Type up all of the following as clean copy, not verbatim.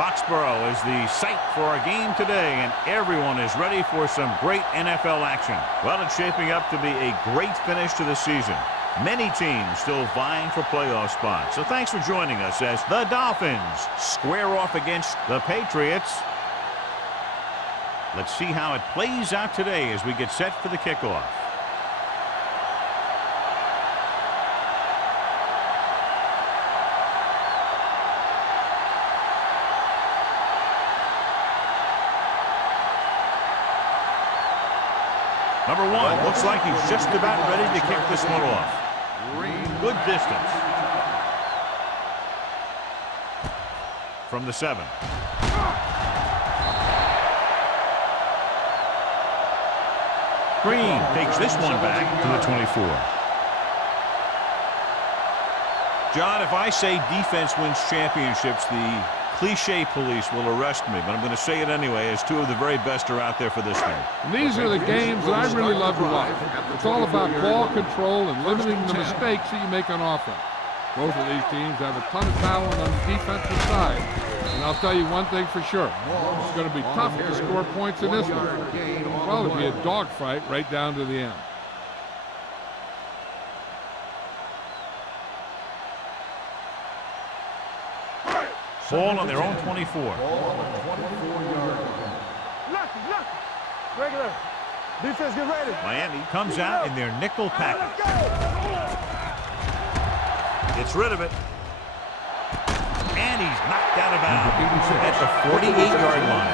Foxborough is the site for our game today, and everyone is ready for some great NFL action. Well, it's shaping up to be a great finish to the season. Many teams still vying for playoff spots. So thanks for joining us as the Dolphins square off against the Patriots. Let's see how it plays out today as we get set for the kickoff. Number one, looks like he's just about ready to kick this one off. Good distance. From the 7. Green takes this one back to the 24. John, if I say defense wins championships, the cliche police will arrest me, but I'm going to say it anyway, as two of the very best are out there for this one. And these are the games that I really love to watch. It's all about ball control and limiting the mistakes that you make on offense. Both of these teams have a ton of talent on the defensive side. And I'll tell you one thing for sure. It's going to be tough to score points in this one. It'll probably be a dogfight right down to the end. Ball on their own 24. Regular. Defense, get ready. Miami comes out in their nickel package. Gets rid of it. And he's knocked out of bounds at the 48-yard line.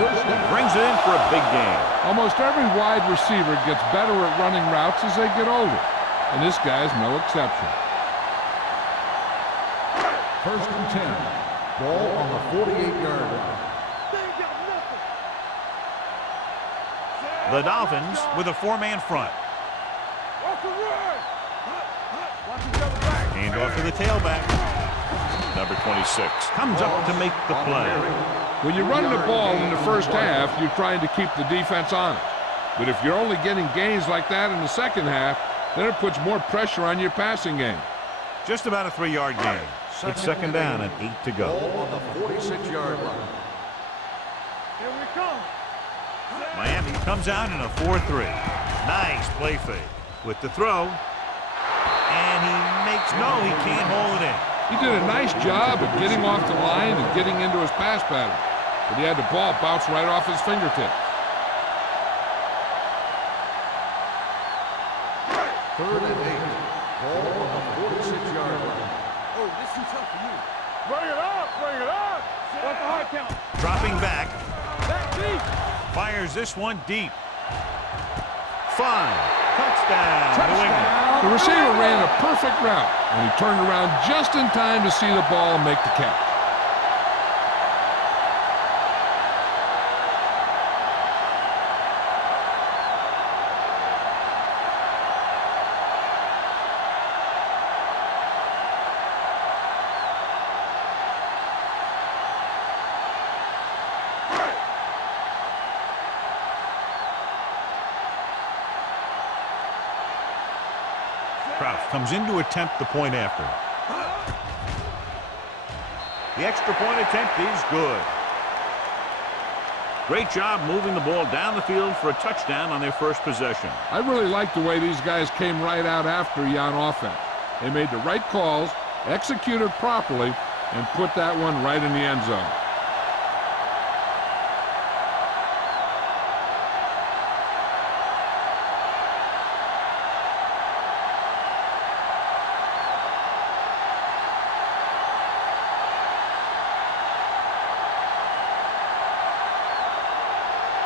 Brings it in for a big game. Almost every wide receiver gets better at running routes as they get older. And this guy's no exception. 1st and 10. Ball on the 48-yard line. The Dolphins with a 4-man front. Hand off to the tailback. Number 26 comes up to make the play. When you're running the ball in the first half, you're trying to keep the defense honest. But if you're only getting gains like that in the second half, then it puts more pressure on your passing game. Just about a 3-yard gain. It's 2nd down and 8 to go. Ball on the 46-yard line. Here we come. Miami comes out in a 4-3. Nice play fake with the throw. And he can't hold it in. He did a nice job of getting off the line and getting into his pass pattern. But he had the ball bounce right off his fingertips. 3rd and 8. Ball on the 46-yard line. Oh, this is tough for you. Bring it up, bring it up. What's the hard count? Dropping back. Back deep. Fires this one deep. Fine. Touchdown. New England. The receiver ran a perfect route, and he turned around just in time to see the ball and make the catch. Kraus comes in to attempt the point after. The extra point attempt is good. Great job moving the ball down the field for a touchdown on their first possession. I really like the way these guys came right out after you on offense. They made the right calls, executed properly, and put that one right in the end zone.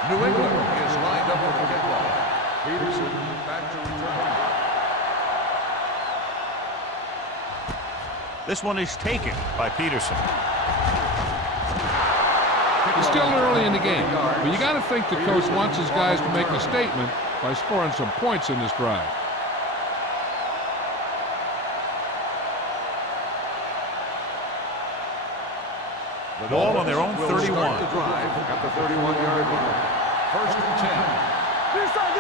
New England is lined up for the kickoff. Peterson back to return. This one is taken by Peterson. It's still early in the game, but you got to think the coach wants his guys to make a statement by scoring some points in this drive. The ball on their own 31. The drive at the 31-yard line. 1st and 10. Do something.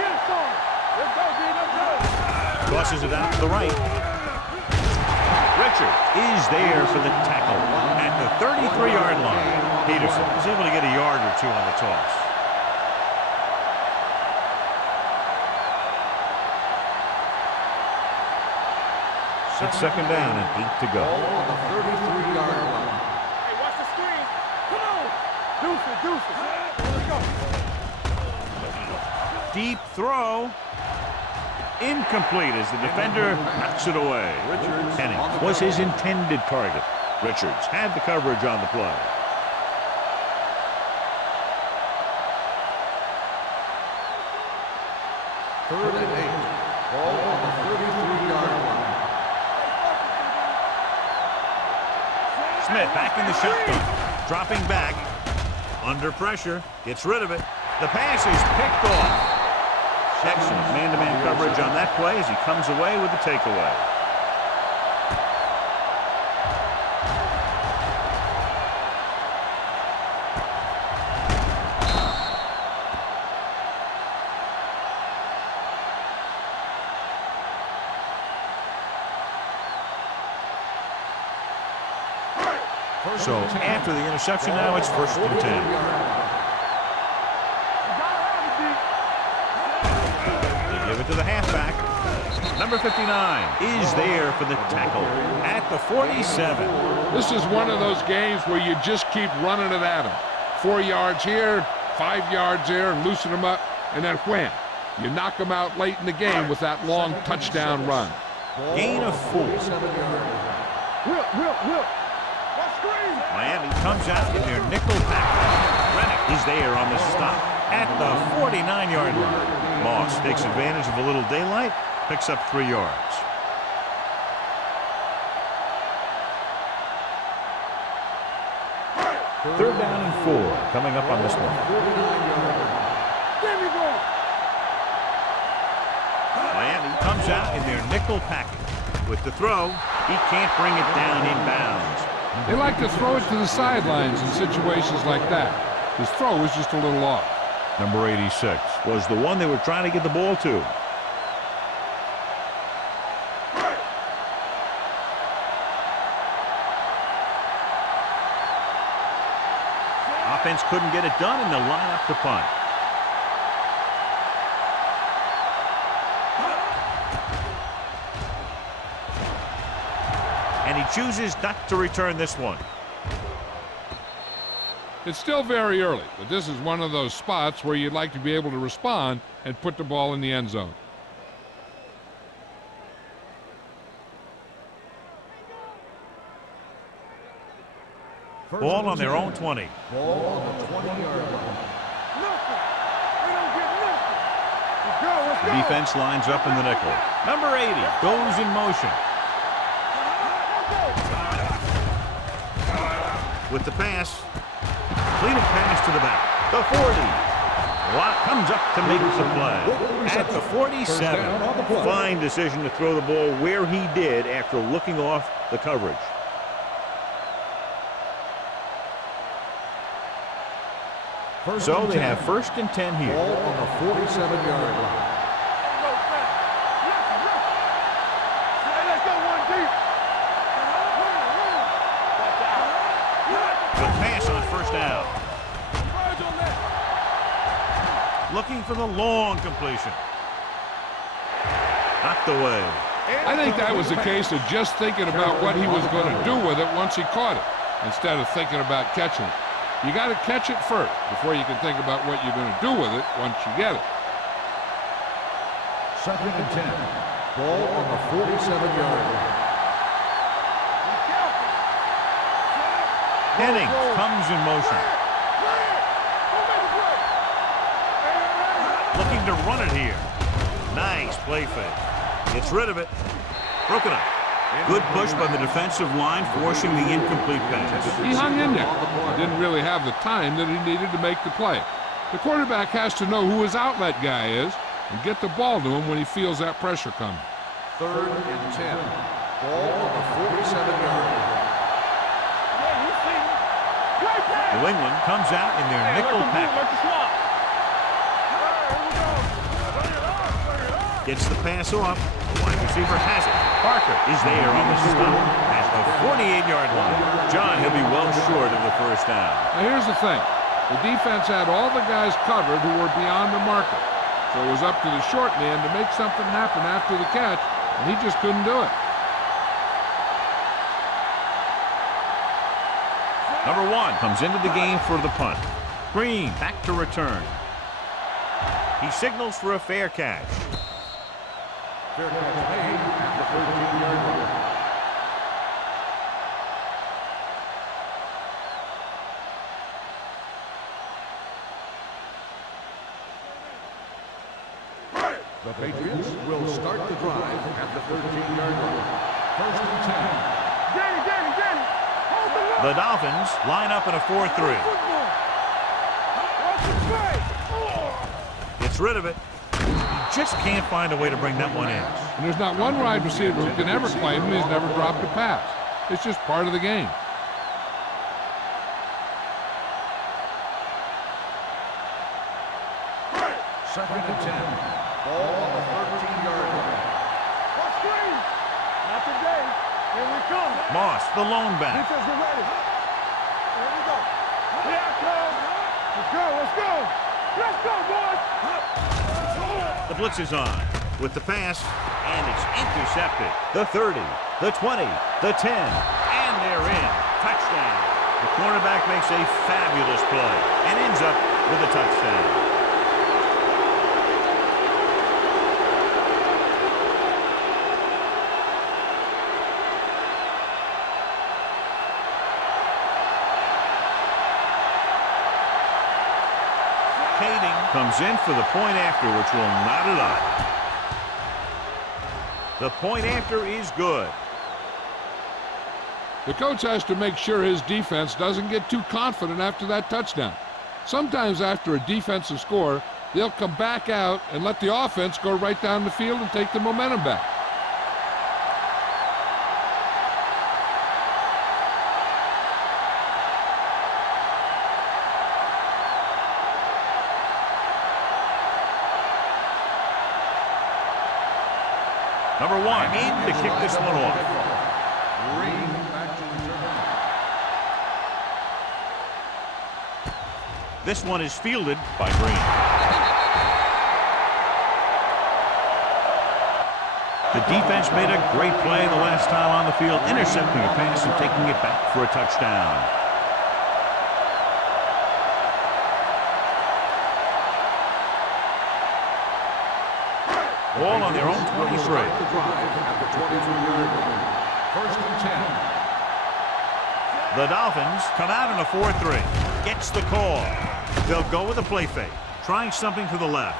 Get it started. Let's go, D. Let's go. Tosses it out to the right. Rich Richard is there for the tackle at the 33-yard line. Peterson is able to get a yard or two on the toss. It's second down and 8 to go. On the 33-yard line. Hey, watch the screen. Come on. Deuces. Let's go. Deep throw. Incomplete as the defender knocks it away. Henning was his intended target. Richards had the coverage on the play. Third and 8. Ball on the 33-yard line. Smith back in the shotgun. Dropping back. Under pressure. Gets rid of it. The pass is picked off. Excellent man-to-man coverage on that play as he comes away with the takeaway. So after the interception, now it's 1st and 10. They give it to the halfback. Number 59 is there for the tackle at the 47. This is one of those games where you just keep running it at them. 4 yards here, 5 yards there, and loosen them up, and then wham. You knock them out late in the game with that long touchdown run. Gain of 4. Will. Miami comes out in their nickel package. Rennick is there on the stop at the 49-yard line. Moss takes advantage of a little daylight, picks up 3 yards. Third down and 4 coming up on this one. There we go. Miami comes out in their nickel package. With the throw, he can't bring it down inbounds. They like to throw it to the sidelines in situations like that. His throw was just a little off. Number 86 was the one they were trying to get the ball to. Offense couldn't get it done, and they'll line up to punt. And he chooses not to return this one. It's still very early, but this is one of those spots where you'd like to be able to respond and put the ball in the end zone. Ball on their own 20. Ball on the 20-yard line. Nothing. They don't get nothing. Let's go. The defense lines up in the nickel. Number 80 goes in motion. With the pass. Completed pass to the back. The 40. Watt comes up to make the play. At the 47. Fine decision to throw the ball where he did after looking off the coverage. So they have 1st and 10 here. Ball on the 47-yard line. Let's go one deep. The pass on 1st down. Looking for the long completion. Knocked away. I think that was a case of just thinking about what he was going to do with it once he caught it, instead of thinking about catching it. You got to catch it first before you can think about what you're going to do with it once you get it. 2nd and 10. Ball on the 47-yard line. Henning comes in motion. Looking to run it here. Nice play fake. Gets rid of it. Broken up. Good push by the defensive line, forcing the incomplete pass. He hung in there. He didn't really have the time that he needed to make the play. The quarterback has to know who his outlet guy is and get the ball to him when he feels that pressure coming. 3rd and 10. Ball on the 47-yard line. New England comes out in their nickel package. Gets the pass off. The wide receiver has it. Parker is there on the stop at the 48-yard line. John, he'll be well short of the first down. Now here's the thing. The defense had all the guys covered who were beyond the marker. So it was up to the short man to make something happen after the catch, and he just couldn't do it. Number 1 comes into the game for the punt. Green back to return. He signals for a fair catch. Fair catch made at the 13-yard line. The Patriots will start the drive at the 13-yard line. First and 10. Danny, hold the line. The Dolphins line up in a 4-3. Gets rid of it. He just can't find a way to bring that one in. And there's not one wide receiver who can ever claim he's never dropped a pass. It's just part of the game. Second and 10. Ball on the 13-yard line. Watch green. Not today. Here we come. Moss, the lone back. Defense, get ready. Here we go. Here I come. Let's go. Let's go, boys. The blitz is on with the pass, and it's intercepted. The 30, the 20, the 10, and they're in. Touchdown. The cornerback makes a fabulous play and ends up with a touchdown. Comes in for the point after, which will knot it up. The point after is good. The coach has to make sure his defense doesn't get too confident after that touchdown. Sometimes after a defensive score, they'll come back out and let the offense go right down the field and take the momentum back. Number 1 in to kick this one off. Green back to return. This one is fielded by Green. The defense made a great play the last time on the field, intercepting a pass and taking it back for a touchdown. Ball on their own 23. Start the drive at the 22-yard line. First and 10. The Dolphins come out in a 4-3. Gets the call. They'll go with a play fake. Trying something to the left.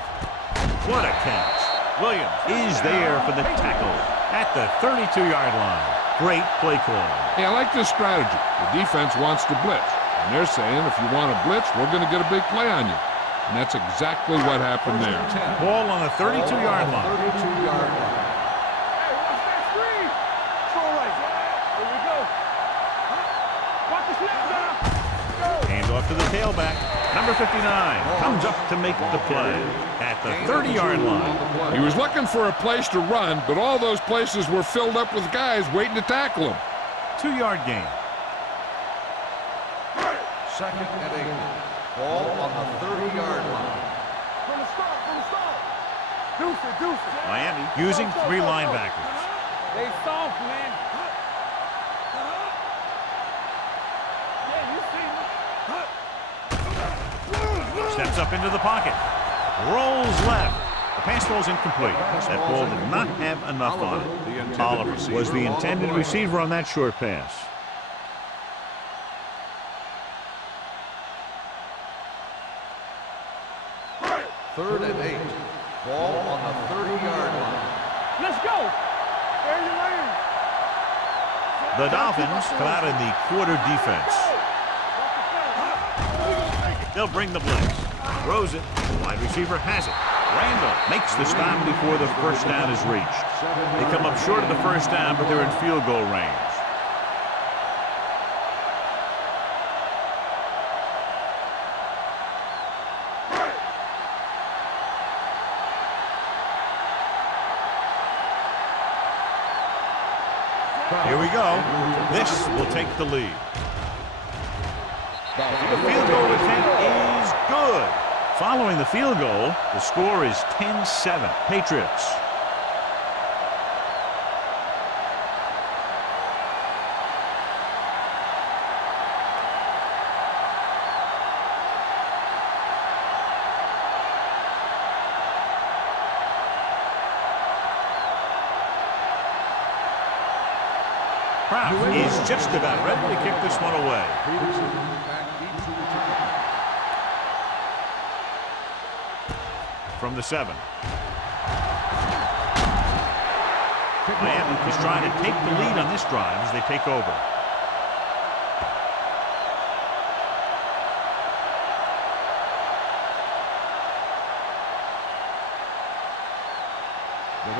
What a catch. Williams is there for the tackle at the 32-yard line. Great play call. Hey, I like this strategy. The defense wants to blitz. And they're saying, if you want to blitz, we're going to get a big play on you. And that's exactly what happened there. Ball on the 32-yard line. 32-yard line. Hey, watch that screen. Throw right. Here we go. Watch the snap now. Hand off to the tailback. Number 59 comes up to make the play at the 30-yard line. He was looking for a place to run, but all those places were filled up with guys waiting to tackle him. 2-yard gain. Second and 8. Ball on the 30-yard line. From the start. Deuce it. Miami using 3 linebackers. They soft, man. Yeah, you see me. Steps up into the pocket. Rolls left. The pass ball's incomplete. That ball did not have enough on it. Oliver was the intended receiver on that short pass. Third and 8. Ball on the 30-yard line. Let's go. There you lane. The Dolphins come out in the quarter defense. They'll bring the blitz. Throws it. Wide receiver has it. Randall makes the stop before the first down is reached. They come up short of the first down, but they're in field goal range. Here we go. This will take the lead. The field goal attempt is good. Following the field goal, the score is 10-7. Patriots. Kraft is just about ready to kick this one away. From the 7. Miami is trying to take the lead on this drive as they take over.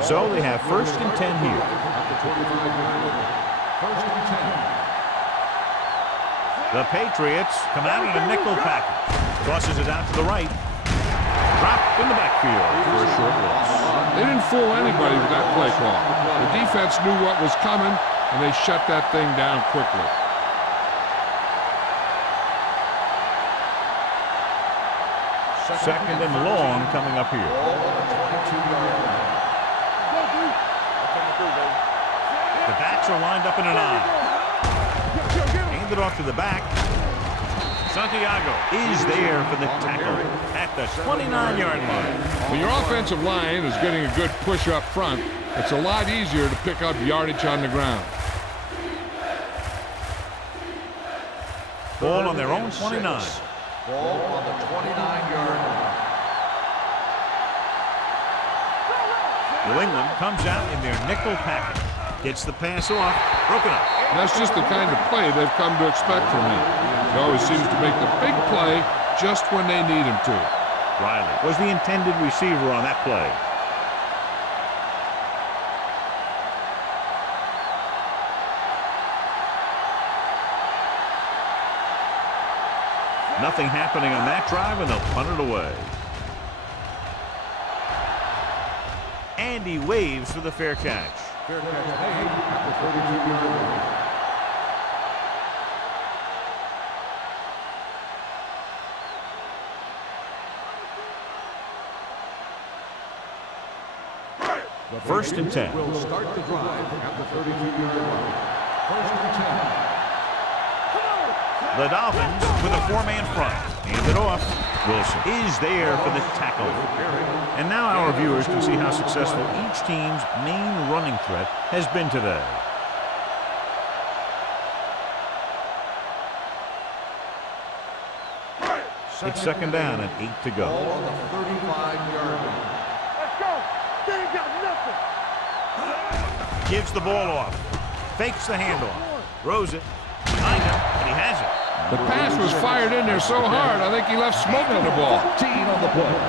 So they have 1st and 10 here. The Patriots come out in a nickel package. Tosses it out to the right. Dropped in the backfield for a short loss. They didn't fool anybody with that play call. The defense knew what was coming, and they shut that thing down quickly. Second and long coming up here. The backs are lined up in an I. Hand it off to the back. Santiago is there for the tackle at the 29-yard line. When your offensive line is getting a good push up front, it's a lot easier to pick up yardage on the ground. Ball on their own 29. Ball on the 29-yard line. New England comes out in their nickel package. Gets the pass off. Broken up. And that's just the kind of play they've come to expect from him. He always seems to make the big play just when they need him to. Riley was the intended receiver on that play. Nothing happening on that drive, and they'll punt it away. And he waves for the fair catch. Fair catch made at the 32-yard line. First and 10. Will start the drive at the 32-yard line. First and 10. The Dolphins with a 4-man front. Hand it off. Wilson is there for the tackle. And now our viewers can see how successful each team's main running threat has been today. It's second down and 8 to go. Ball on the 35-yard line. Let's go. They ain't got nothing. Gives the ball off. Fakes the handoff. Throws it. Behind him, and he has it. The pass was fired in there so hard, I think he left smoke on the ball. 14 on the play.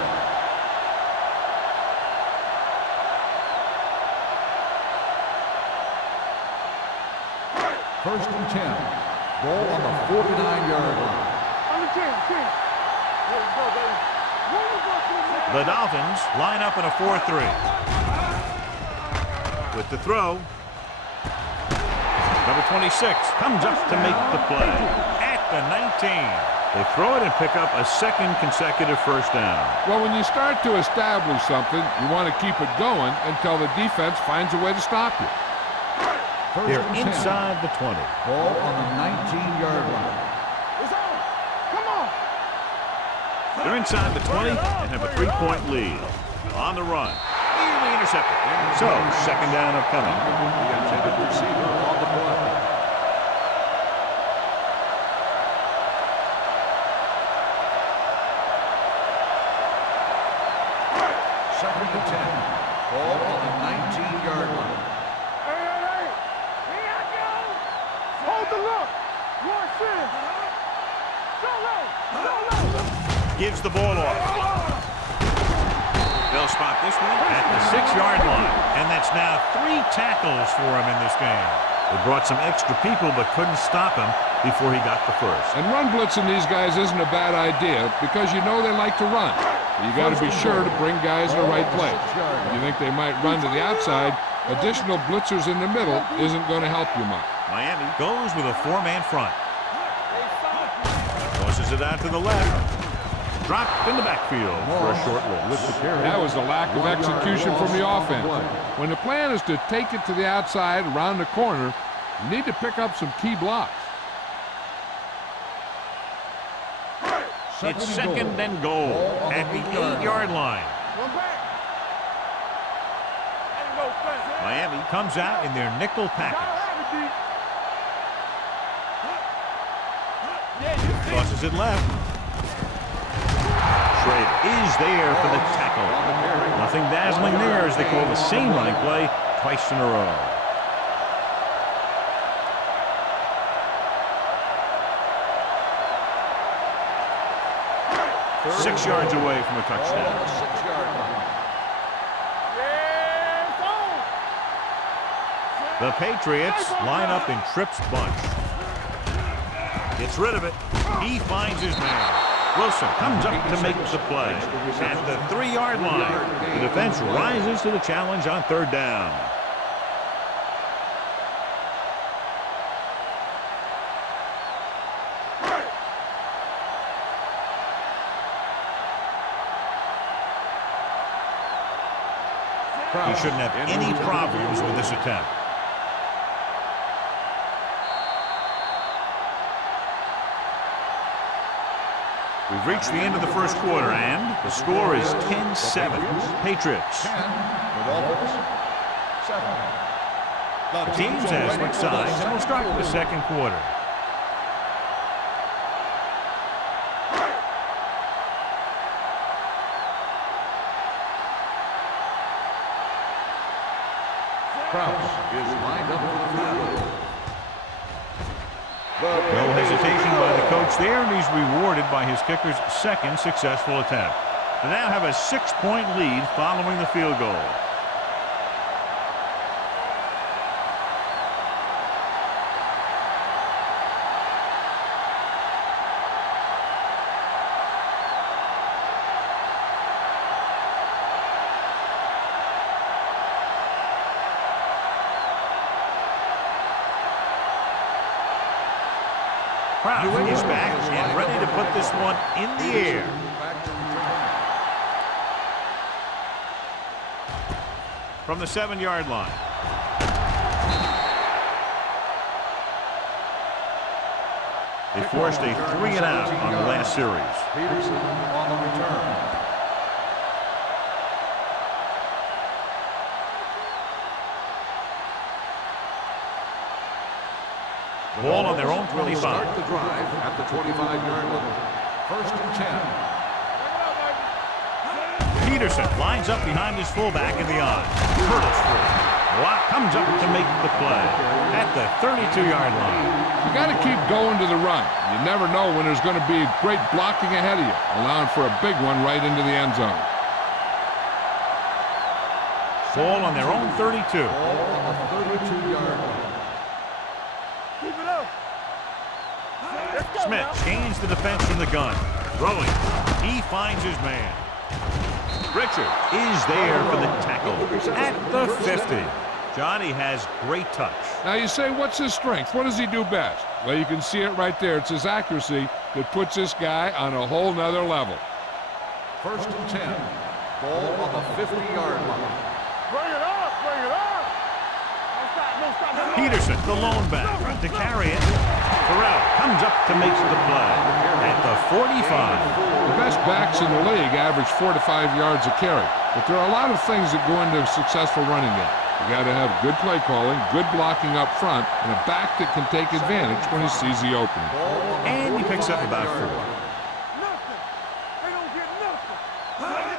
First and 10. Ball on the 49-yard line. On the 10. Here we go, baby. The Dolphins line up in a 4-3. With the throw. Number 26 comes up to make the play at the 19. They throw it and pick up a second consecutive first down. Well, when you start to establish something, you want to keep it going until the defense finds a way to stop you. They're inside the 20. Ball on the 19-yard line. It's on. Come on. They're inside the 20 and have a 3-point lead. On the run. Easily intercepted. So, second down upcoming. The intended receiver on the play. Second and 10. Ball on the 19-yard line. Hey. Here I go. Hold the look. Watch this. Go. Gives the ball off. They'll spot this one at the 6-yard line. And that's now 3 tackles for him in this game. They brought some extra people but couldn't stop him before he got the first. And run blitzing these guys isn't a bad idea because you know they like to run. You got to be sure to bring guys in the right place. If you think they might run to the outside, Additional blitzers in the middle isn't going to help you much. Miami goes with a 4-man front. Tosses it out to the left. Dropped in the backfield for a short loss. That was a lack of execution from the offense. When the plan is to take it to the outside around the corner, you need to pick up some key blocks. It's second and goal at the 8-yard line. Miami comes out in their nickel package. Tosses it left. Is there for the tackle. Nothing dazzling there as they call the same running play twice in a row. Six yards away from a touchdown. The Patriots line up in Tripp's bunch. Gets rid of it. He finds his man. Wilson comes up to make the play. At the 3-yard line, the defense rises to the challenge on third down. He shouldn't have any problems with this attempt. We've reached the end of the first quarter, and the score is 10-7. Patriots. The teams have switched sides, and we'll start with the second quarter. Kraus is lined up for the field goal. No hesitation by the coach there, and he's rewarded by his kicker's second successful attempt. They now have a 6-point lead following the field goal. Is back and ready to put this one in the air. From the 7-yard line. They forced a 3-and-out on the last series. Peterson on the return. Ball on their own 25. Start the drive at the 25-yard line. First and 10. Peterson lines up behind his fullback in the eye. Hurdles through. Watt comes up to make the play at the 32-yard line. You got to keep going to the run. You never know when there's going to be great blocking ahead of you, allowing for a big one right into the end zone. Ball on their own 32. Ball on the 32-yard line. Smith chains the defense from the gun. Throwing. He finds his man. Richard is there for the tackle at the 50. Johnny has great touch. Now you say, what's his strength? What does he do best? Well, you can see it right there. It's his accuracy that puts this guy on a whole nother level. First and 10. Ball on the 50-yard line. Bring it up, bring it up. Peterson, the lone back, to carry it. Terrell comes up to make the play at the 45. The best backs in the league average 4 to 5 yards a carry. But there are a lot of things that go into a successful running game. You got to have good play calling, good blocking up front, and a back that can take advantage when he sees the opening. And he picks up about 4.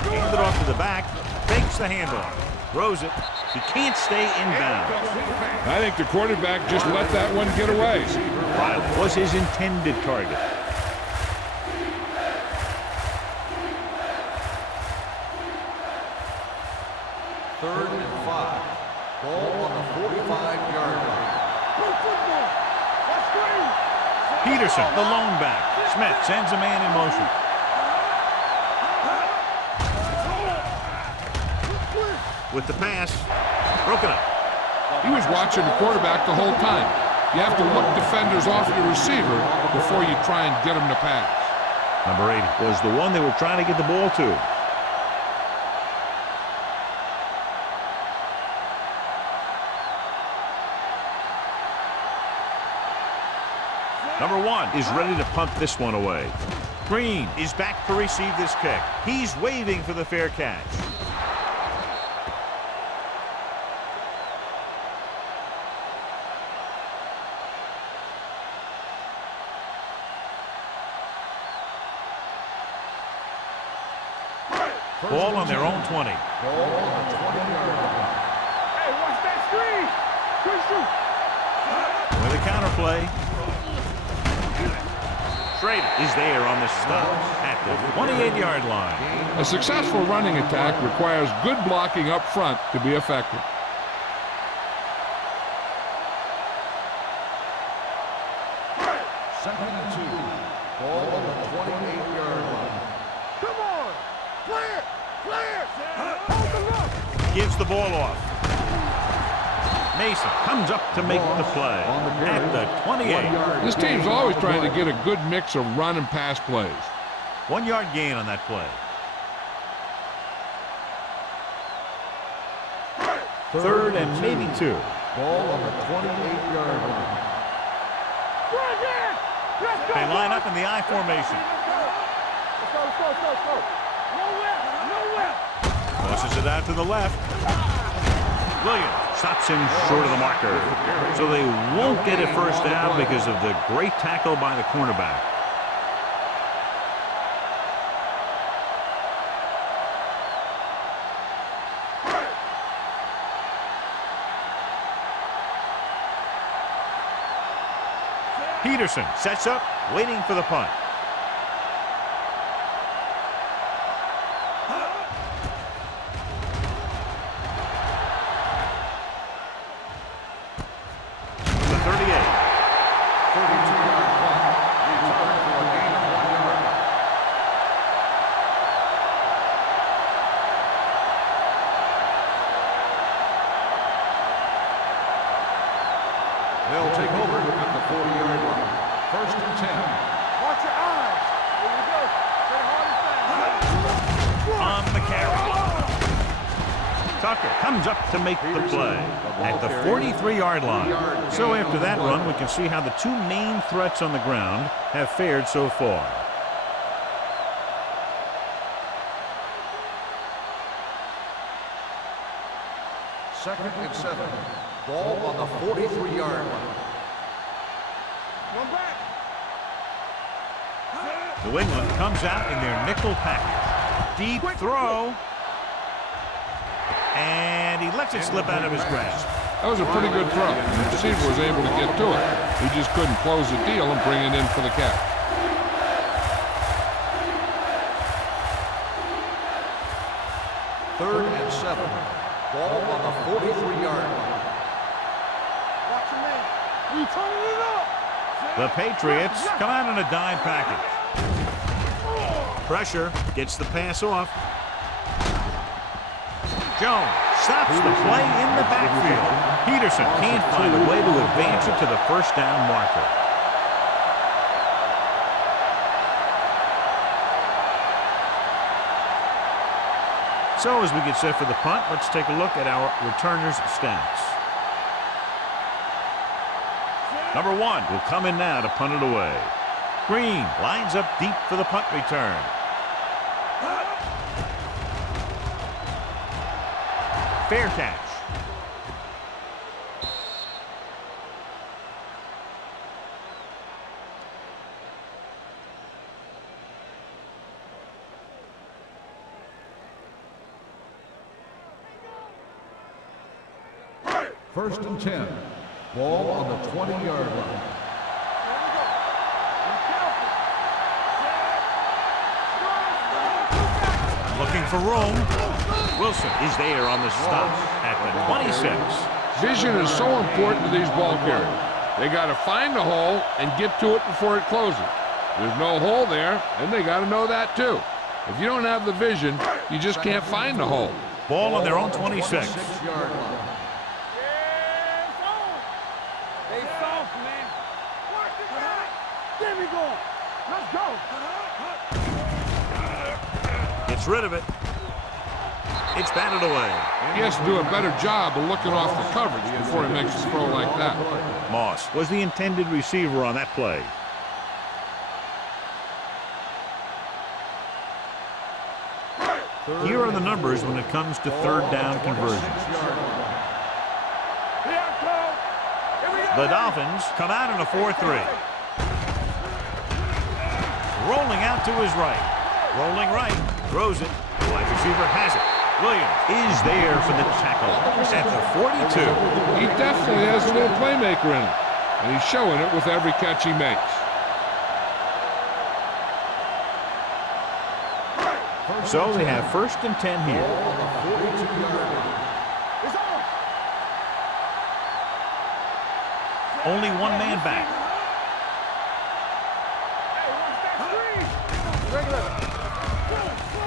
Hands it off to the back, fakes the handoff, throws it. He can't stay in bounds. I think the quarterback just let that one get away. That was his intended target. Third and 5. Ball on the 45-yard line. Peterson, the lone back. Smith sends a man in motion. With the pass, broken up. He was watching the quarterback the whole time. You have to look defenders off your receiver before you try and get him to pass. Number 80 was the one they were trying to get the ball to. Number 1 is ready to punt this one away. Green is back to receive this kick. He's waving for the fair catch. Ball on their own 20. Ball on the 20-yard line. Hey, watch that screen. Good shoot. With a counter play. Schrader is there on the stop at the 28-yard line. A successful running attack requires good blocking up front to be effective. Second and 2. Ball on the 28-yard line. Come on. Clear. Clear. Hold the look. Gives the ball off. Mason comes up to make the play at the 28. This team's always trying to get a good mix of run and pass plays. 1 yard gain on that play. Third and maybe 2. Ball on the 28-yard line. Right here. Let's go. They line up in the I formation. Let's go, let's go, let's go, let's go. No left, no left. Tosses it out to the left. Williams stops him short of the marker. So they won't get it first down because of the great tackle by the cornerback. Peterson sets up, waiting for the punt. They'll take over at the 40-yard line. First and 10. Watch your eyes. Here we go. Stay hard and fast. On the carry. Tucker comes up to make the play at the 43-yard line. So after that run, we can see how the two main threats on the ground have fared so far. Second and 7. Ball on the 43-yard line. One back. New England comes out in their nickel package. Deep throw. And he lets it slip out of his grasp. That was a pretty good throw. The receiver was able to get to it. He just couldn't close the deal and bring it in for the catch. Third and 7. Ball on the 43-yard line. Watch your man. We turning it up. The Patriots come out in a dime package. Pressure gets the pass off. Jones stops the play in the backfield. Peterson can't find a way to advance it to the first down marker. So as we get set for the punt, let's take a look at our returners' stats. Number 1 will come in now to punt it away. Green lines up deep for the punt return. Fair catch. First and 10. Ball on the 20-yard line. Looking for room. Wilson is there on the stop at the 26. Vision is so important to these ball carriers. They got to find the hole and get to it before it closes. There's no hole there, and they got to know that too. If you don't have the vision, you just can't find the hole. Ball on their own 26. 6-yard line. going? Let's go. Gets rid of it. It's batted away. He has to do a better job of looking off the coverage before he makes a throw like that. Moss was the intended receiver on that play. Here are the numbers when it comes to third down conversions. The Dolphins come out in a 4-3. Rolling out to his right. Rolling right. Throws it. The wide receiver has it. Williams is there for the tackle at the 42. He definitely has a little playmaker in him, and he's showing it with every catch he makes. So they have 1st and 10 here. Only one man back.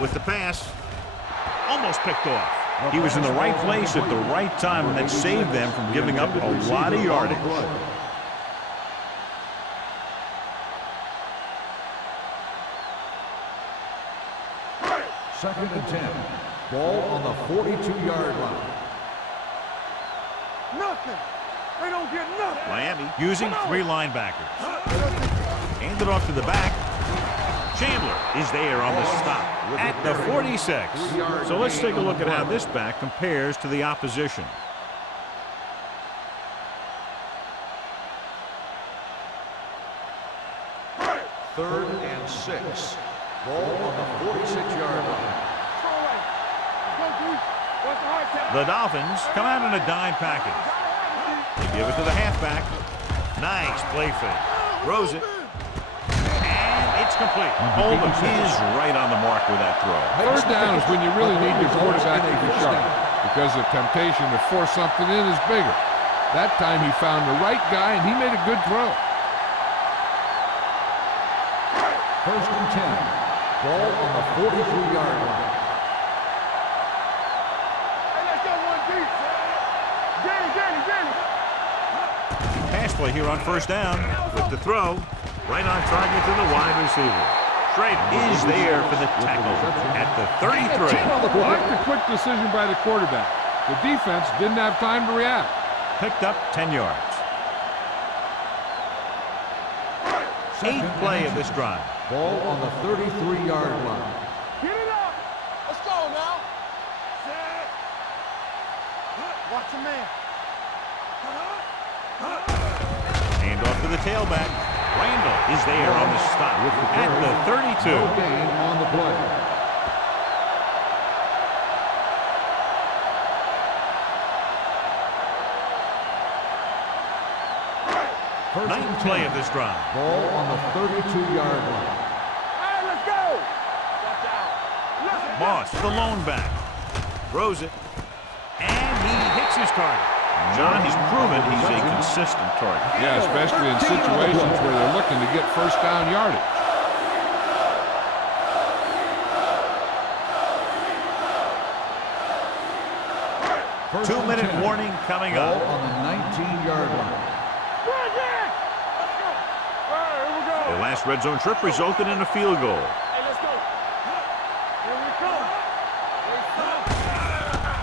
With the pass, almost picked off. He was in the right place at the right time, and that saved them from giving up a lot of yardage. 2nd and 10. Ball on the 42-yard line. Nothing. They don't get nothing. Miami using 3 linebackers. Hand it off to the back. Chandler is there on the stop at the 46. So let's take a look at how this back compares to the opposition. Third and 6. Ball on the 46-yard line. The Dolphins come out in a dime package. They give it to the halfback. Nice play fake. Throws it. And it's complete. Holman is right on the mark with that throw. Third down is when you really need your quarterback to be sharp, because the temptation to force something in is bigger. That time he found the right guy, and he made a good throw. 1st and 10. Ball on the 43-yard line. Hey, let's go one deep. Get it. Pass play here on 1st down with the throw. Right on target to the wide receiver. Schrader is there for the tackle at the 33. I like the quick decision by the quarterback. The defense didn't have time to react. Picked up 10 yards. 8th play of this drive. Ball on the 33-yard line. Get it up. Let's go now. Watch the man. Hand off to the tailback. Randall is there on the stop at the 32. No gain on the play. 9th play of this drive. Ball on the 32-yard line. Hey, let's go. Watch out. Moss, the lone back. Throws it. And he hits his target. John, he's proven he's a consistent target. Yeah, especially in situations where they're looking to get 1st down yardage. Two-minute warning coming up. Ball on the 19-yard line. The last red zone trip resulted in a field goal. Hey, let's go. Here we come.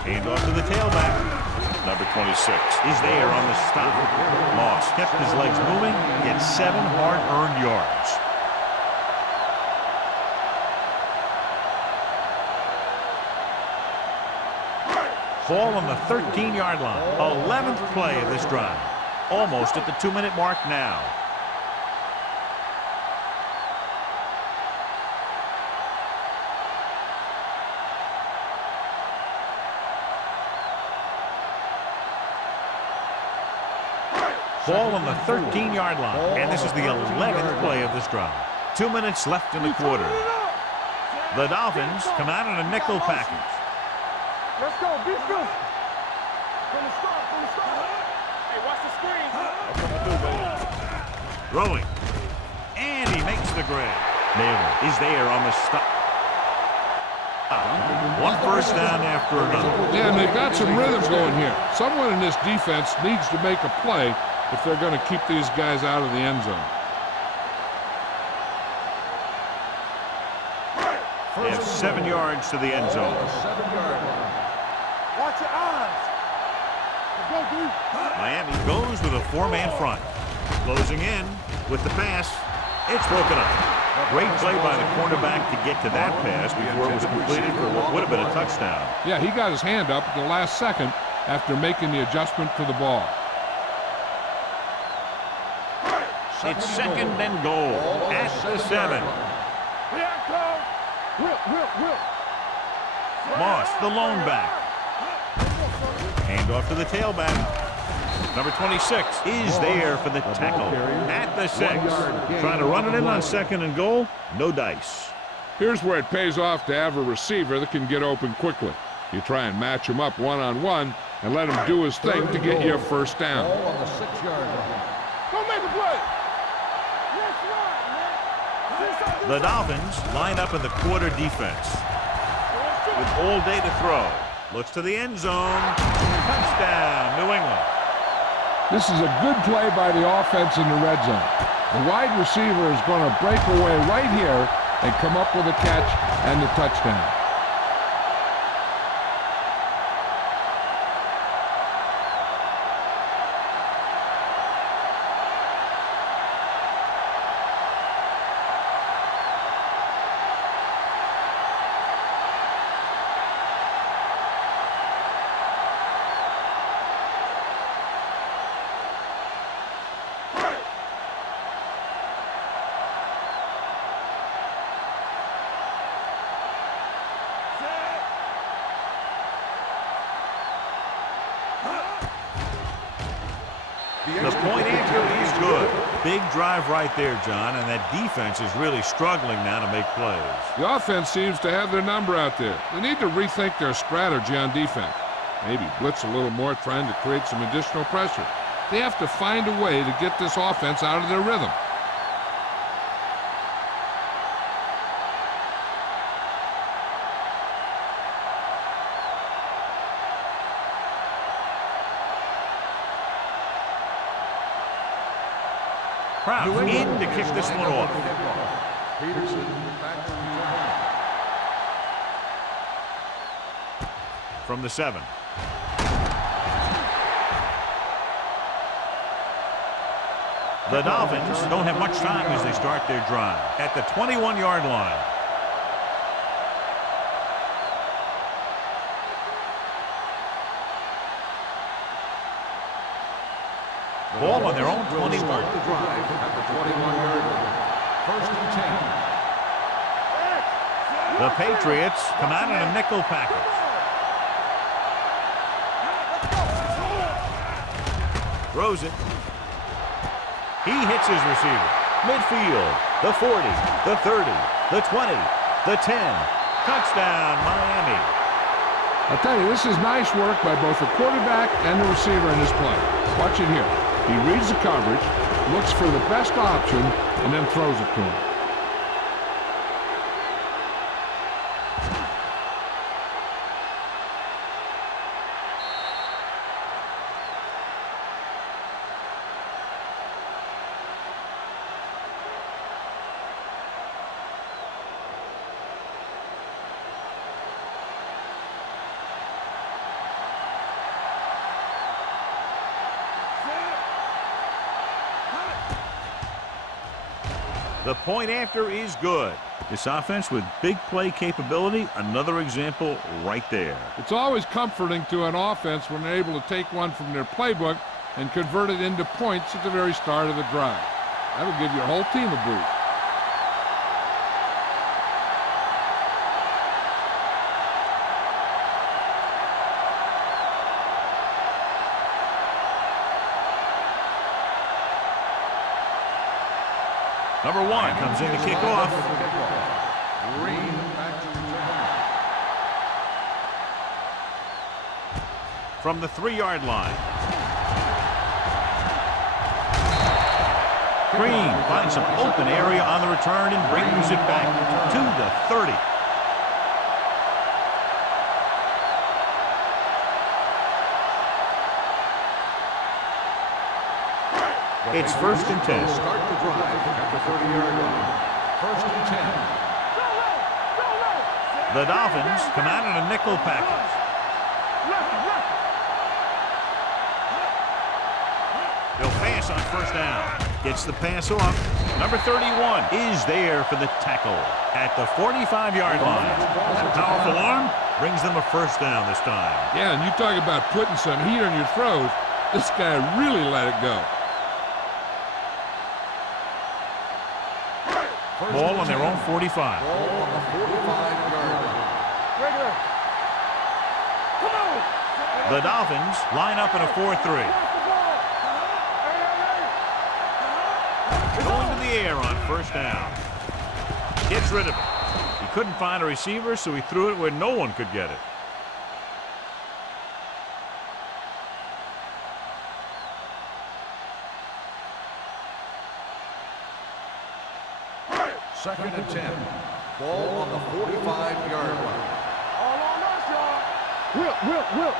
Hand off to the tailback. Number 26 is there on the stop. Moss kept his legs moving, gets 7 hard-earned yards. Ball on the 13-yard line. 11th play of this drive. Almost at the 2-minute mark now. Ball on the 13-yard line. And this is the 11th play of this drive. 2 minutes left in the quarter. The Dolphins come out in a nickel package. Let's go. Be good. From the start. Hey, watch the screen. Throwing. And he makes the grab. Naylor is there on the stop. One 1st down after another. Yeah, and they've got some rhythm going here. Someone in this defense needs to make a play if they're going to keep these guys out of the end zone. They have 7 yards to the end zone. 7-yard line. Watch your eyes. Let's go, dude. Miami goes with a 4-man front. Closing in with the pass. It's broken up. Great play by the cornerback to get to that pass before it was completed for what would have been a touchdown. Yeah, he got his hand up at the last second after making the adjustment to the ball. It's second and goal at the 7. Moss, the lone back. Hand off to the tailback. Number 26 is there for the tackle at the 6. Trying to run it in on second and goal. No dice. Here's where it pays off to have a receiver that can get open quickly. You try and match him up one-on-one and let him do his thing to get you a first down. Ball on the 6-yard line. Don't make a play. The Dolphins line up in the quarter defense with all day to throw. Looks to the end zone. Touchdown, New England. This is a good play by the offense in the red zone. The wide receiver is going to break away right here and come up with a catch and the touchdown. The point after is good. Big drive right there, John, and that defense is really struggling now to make plays. The offense seems to have their number out there. They need to rethink their strategy on defense. Maybe blitz a little more, trying to create some additional pressure. They have to find a way to get this offense out of their rhythm. Proud in to kick this one off. Peterson back to return. From the 7. The Dolphins don't have much time as they start their drive at the 21-yard line. Ball on their own 21. Start the drive at the 21-yard line. First and 10. The Patriots come out in a nickel package. Throws it. He hits his receiver. Midfield. The 40. The 30. The 20. The 10. Touchdown, Miami. I'll tell you, this is nice work by both the quarterback and the receiver in this play. Watch it here. He reads the coverage, looks for the best option, and then throws it to him. The point after is good. This offense with big play capability, another example right there. It's always comforting to an offense when they're able to take one from their playbook and convert it into points at the very start of the drive. That'll give your whole team a boost. Number 1 comes in to kick off. Green back to return. From the 3-yard line. Green finds some open area on the return and brings it back to the 30. It's first and 10. Start the drive at the 30-yard line. First and 10. The Dolphins come out in a nickel package. They'll pass on first down. Gets the pass off. Number 31 is there for the tackle at the 45-yard line. That powerful arm brings them a first down this time. Yeah, and you talk about putting some heat on your throws. This guy really let it go. Ball on their own 45. Ball on the 45-yard line. The Dolphins line up in a 4-3. Going to the air on first down. Gets rid of it. He couldn't find a receiver, so he threw it where no one could get it. Second and 10. Ball on the 45-yard line. All on us, y'all. Whip.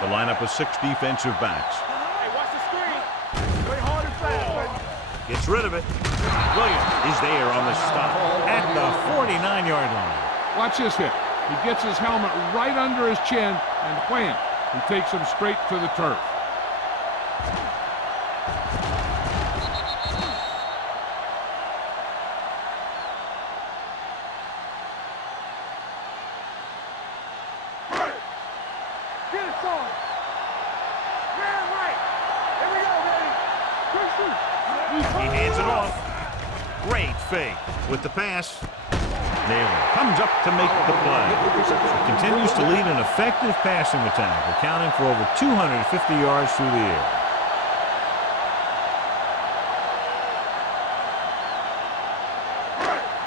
The lineup of 6 defensive backs. Hey, watch the screen. Play hard and fast, baby. Gets rid of it. Williams is there on the stop at the 49-yard line. Watch this hit. He gets his helmet right under his chin, and wham, he takes him straight to the turf. Get it, son. Man, right. Here we go, baby. Quick shoot. He hands it off. Great fake with the pass. Naylor comes up to make the play. He continues to lead an effective passing attack, accounting for over 250 yards through the air.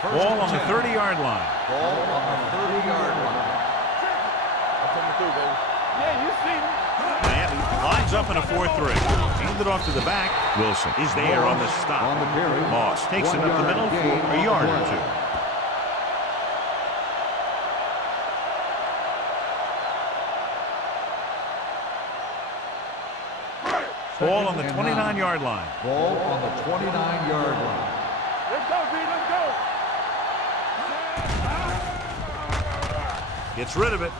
Ball on the 30-yard line. Ball on the 30-yard line. I'm coming through, baby. Yeah, you see me. Miami lines up in a 4-3. Hand it off to the back. Wilson is there on the stop. On the carry. Moss takes it up the middle for a yard or two. Ball on the 29-yard line. Ball on the 29-yard line. Let's go, B. Let's go. Gets rid of it.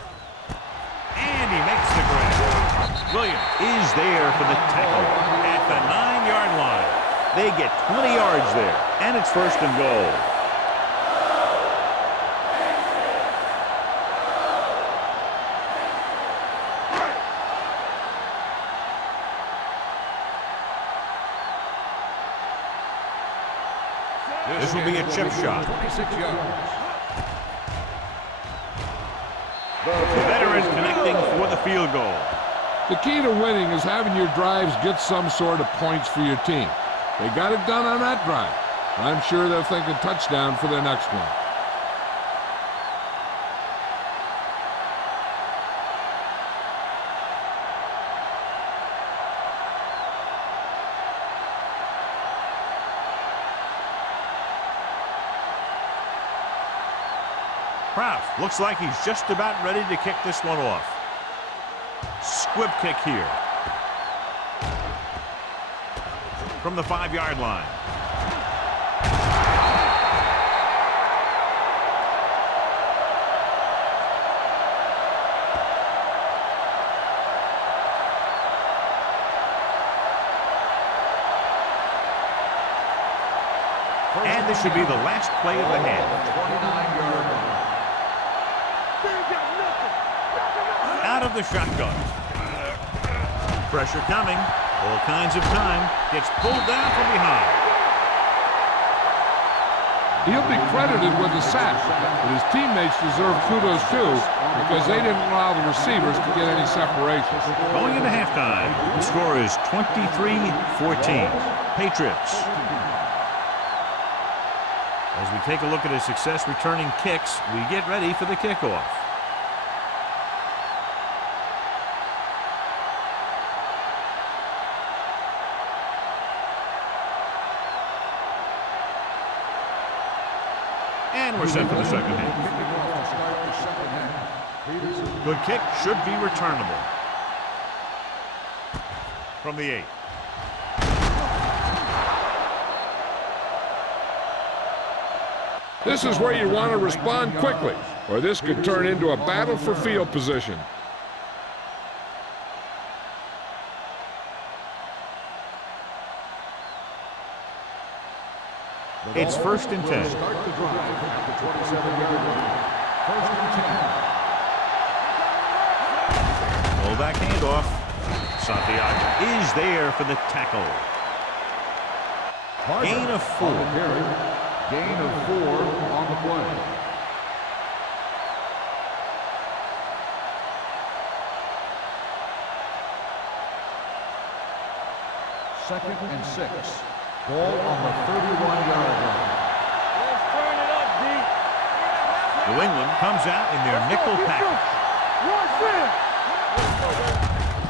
And he makes the grab. Williams is there for the tackle at the 9-yard line. They get 20 yards there, and it's first and goal. This will be a chip shot. 26 yards. The veteran connecting for the field goal. The key to winning is having your drives get some sort of points for your team. They got it done on that drive. I'm sure they'll think a touchdown for their next one. Kraft looks like he's just about ready to kick this one off. Squib kick here. From the 5-yard line. And this should be the last play of the half. 29-yard line. Out of the shotgun. Pressure coming. All kinds of time. Gets pulled down from behind. He'll be credited with the sack, but his teammates deserve kudos too because they didn't allow the receivers to get any separation. Going into halftime, the score is 23-14. Patriots. As we take a look at his success returning kicks, we get ready for the kickoff. And we're set for the second half. Good kick, should be returnable. From the 8. This is where you want to respond quickly. or this could turn into a battle for field position. It's 1st and 10. Start the drive at the 27-yard line. 1st and 10. Fullback handoff. Santiago is there for the tackle. Gain of 4. Gain of 4 on the play. Second and 6. Ball on the 31-yard line. Let's turn it up, D. New England comes out in their nickel package.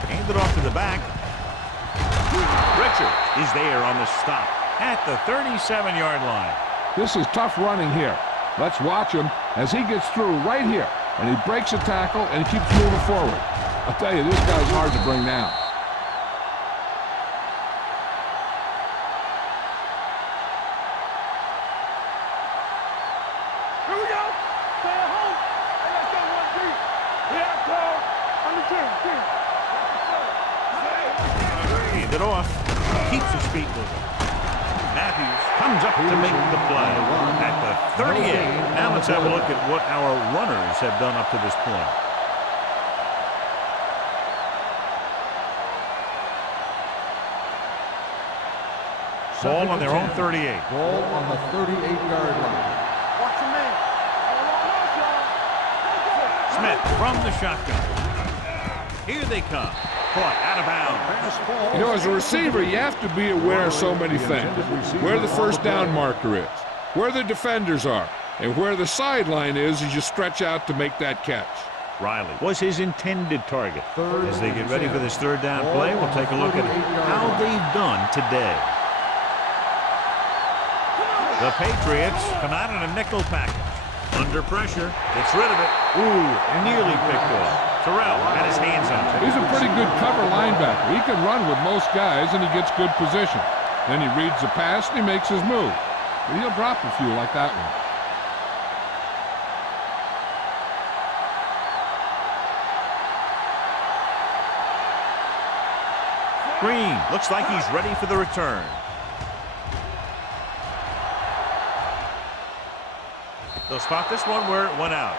Hand it off to the back. Richards is there on the stop at the 37-yard line. This is tough running here. Let's watch him as he gets through right here. And he breaks a tackle and he keeps moving forward. I'll tell you, this guy's hard to bring down. Here we go. Stay at home. Hey, let's go, 1-3. Yeah, Carl. On the 10. Hand it off. Keeps his feet moving. Matthews comes up to make the play at the 38. Now let's have a look at what our runners have done up to this point. Ball on their own 38. Ball on the 38-yard line. Watch your man. Smith from the shotgun. Here they come. Caught out of bounds. You know, as a receiver, you have to be aware of so many things. Where the first down marker is, where the defenders are, and where the sideline is as you stretch out to make that catch. Riley was his intended target. As they get ready for this 3rd down play, we'll take a look at how they've done today. The Patriots come out in a nickel package. Under pressure, gets rid of it. Ooh, nearly picked off. Terrell had his hands on it. He's a pretty good cover linebacker. He can run with most guys, and he gets good position. Then he reads the pass, and he makes his move. But he'll drop a few like that one. Green looks like he's ready for the return. They'll spot this one where it went out.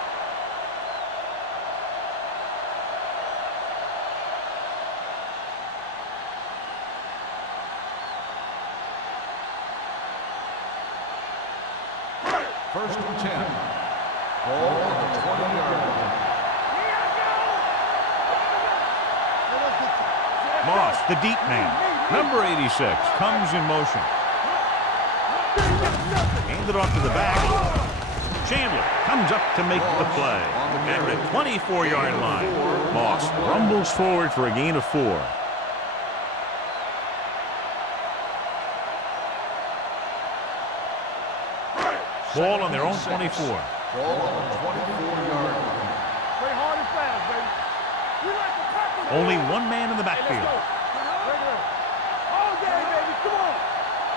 First and 10. Ball on the 20-yard line. Moss, the deep man, number 86, comes in motion. Hand it off to the back. Chandler comes up to make the play at the 24-yard line. Moss rumbles forward for a gain of 4. Ball on their own 24. Ball on the 24-yard line. Play hard and fast, baby. We like to tackle. Only one man in the backfield. All day, baby. Come on.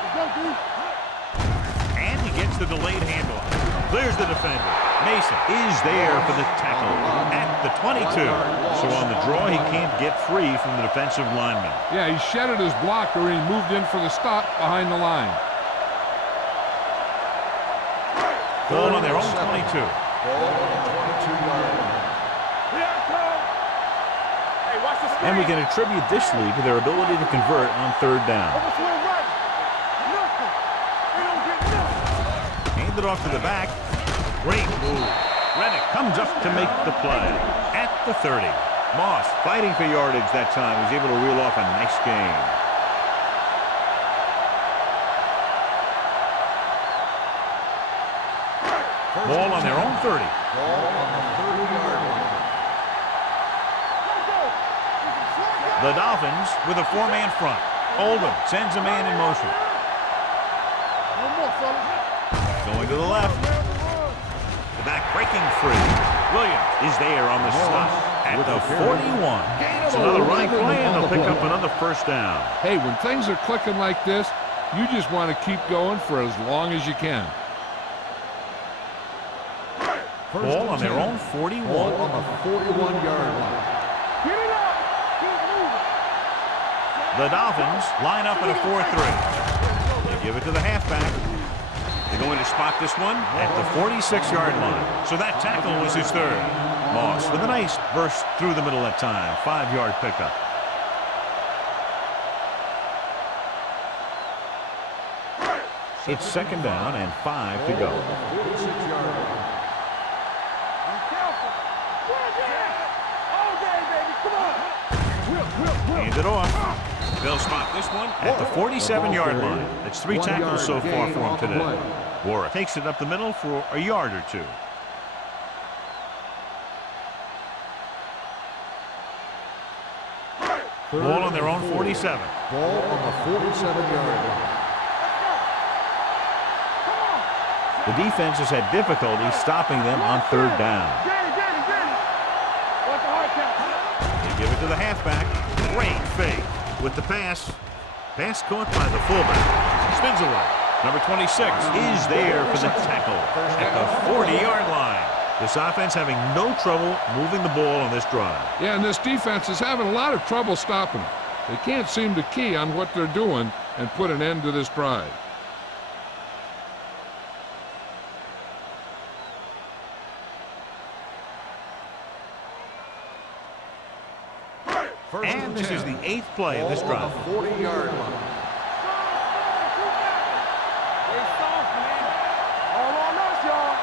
Let's go, dude. And he gets the delayed handoff. Clears the defender. Mason is there for the tackle at the 22. So on the draw, he can't get free from the defensive lineman. Yeah, he shedded his blocker and he moved in for the stop behind the line. Ball on their own 22. Ball on the 22-yard line. Hey, watch the screen. And we can attribute this lead to their ability to convert on 3rd down. Overswing right. Nothing. They don't get nothing. Hand it off to the back. Great move. Reddick comes up to make the play at the 30. Moss fighting for yardage that time. Was able to reel off a nice gain. Ball on their own 30. Ball on the 30-yard line. The Dolphins with a 4-man front. Oldham sends a man in motion. One more, fellas. Going to the left. The back breaking free. Williams is there on the stop at the 41. It's another running play, and they'll pick up another 1st down. Hey, when things are clicking like this, you just want to keep going for as long as you can. Ball on their own 41. Ball on the 41-yard line. Get it up. Keep moving. The Dolphins line up in a 4-3. They give it to the halfback. They're going to spot this one at the 46-yard line. So that tackle was his third. Moss with a nice burst through the middle that time. 5-yard pickup. It's second down and 5 to go. 46-yard line. Be careful. Good, yeah. All day, baby. Come on. Hand it off. They'll spot this one at the 47-yard line. That's 3 tackles so far for him today. Warwick takes it up the middle for a yard or two. Ball on their own 47. Ball on the 47-yard line. The defense has had difficulty stopping them on third down. Get it. What's the hard count? They give it to the halfback. Great fake with the pass. Pass caught by the fullback. Spins away. Number 26 is there for the tackle at the 40-yard line. This offense having no trouble moving the ball on this drive. Yeah, and this defense is having a lot of trouble stopping them. They can't seem to key on what they're doing and put an end to this drive. And this is the 8th play of this drive. 40-yard line. Stay soft, man. All on us, y'all.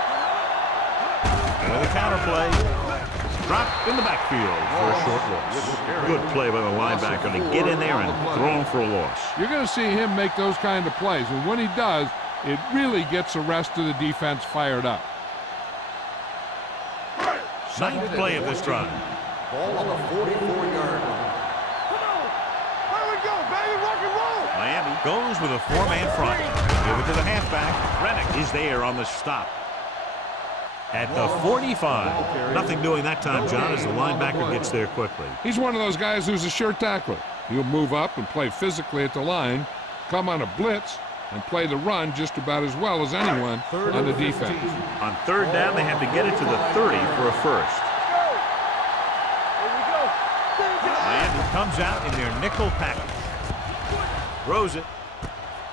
And with a counter play, dropped in the backfield for a short loss. Good play by the linebacker to get in there and throw him for a loss. You're going to see him make those kind of plays, and when he does, it really gets the rest of the defense fired up. 9th play of this drive. Ball on the 44-yard line. Come on. Where we go, baby? Rock and roll. Miami goes with a 4-man front. Give it to the halfback. Rennick is there on the stop. At the 45. Nothing doing that time, John, as the linebacker gets there quickly. He's one of those guys who's a sure tackler. He'll move up and play physically at the line, come on a blitz, and play the run just about as well as anyone on the defense. On third down, they have to get it to the 30 for a first. Miami comes out in their nickel package. Throws it.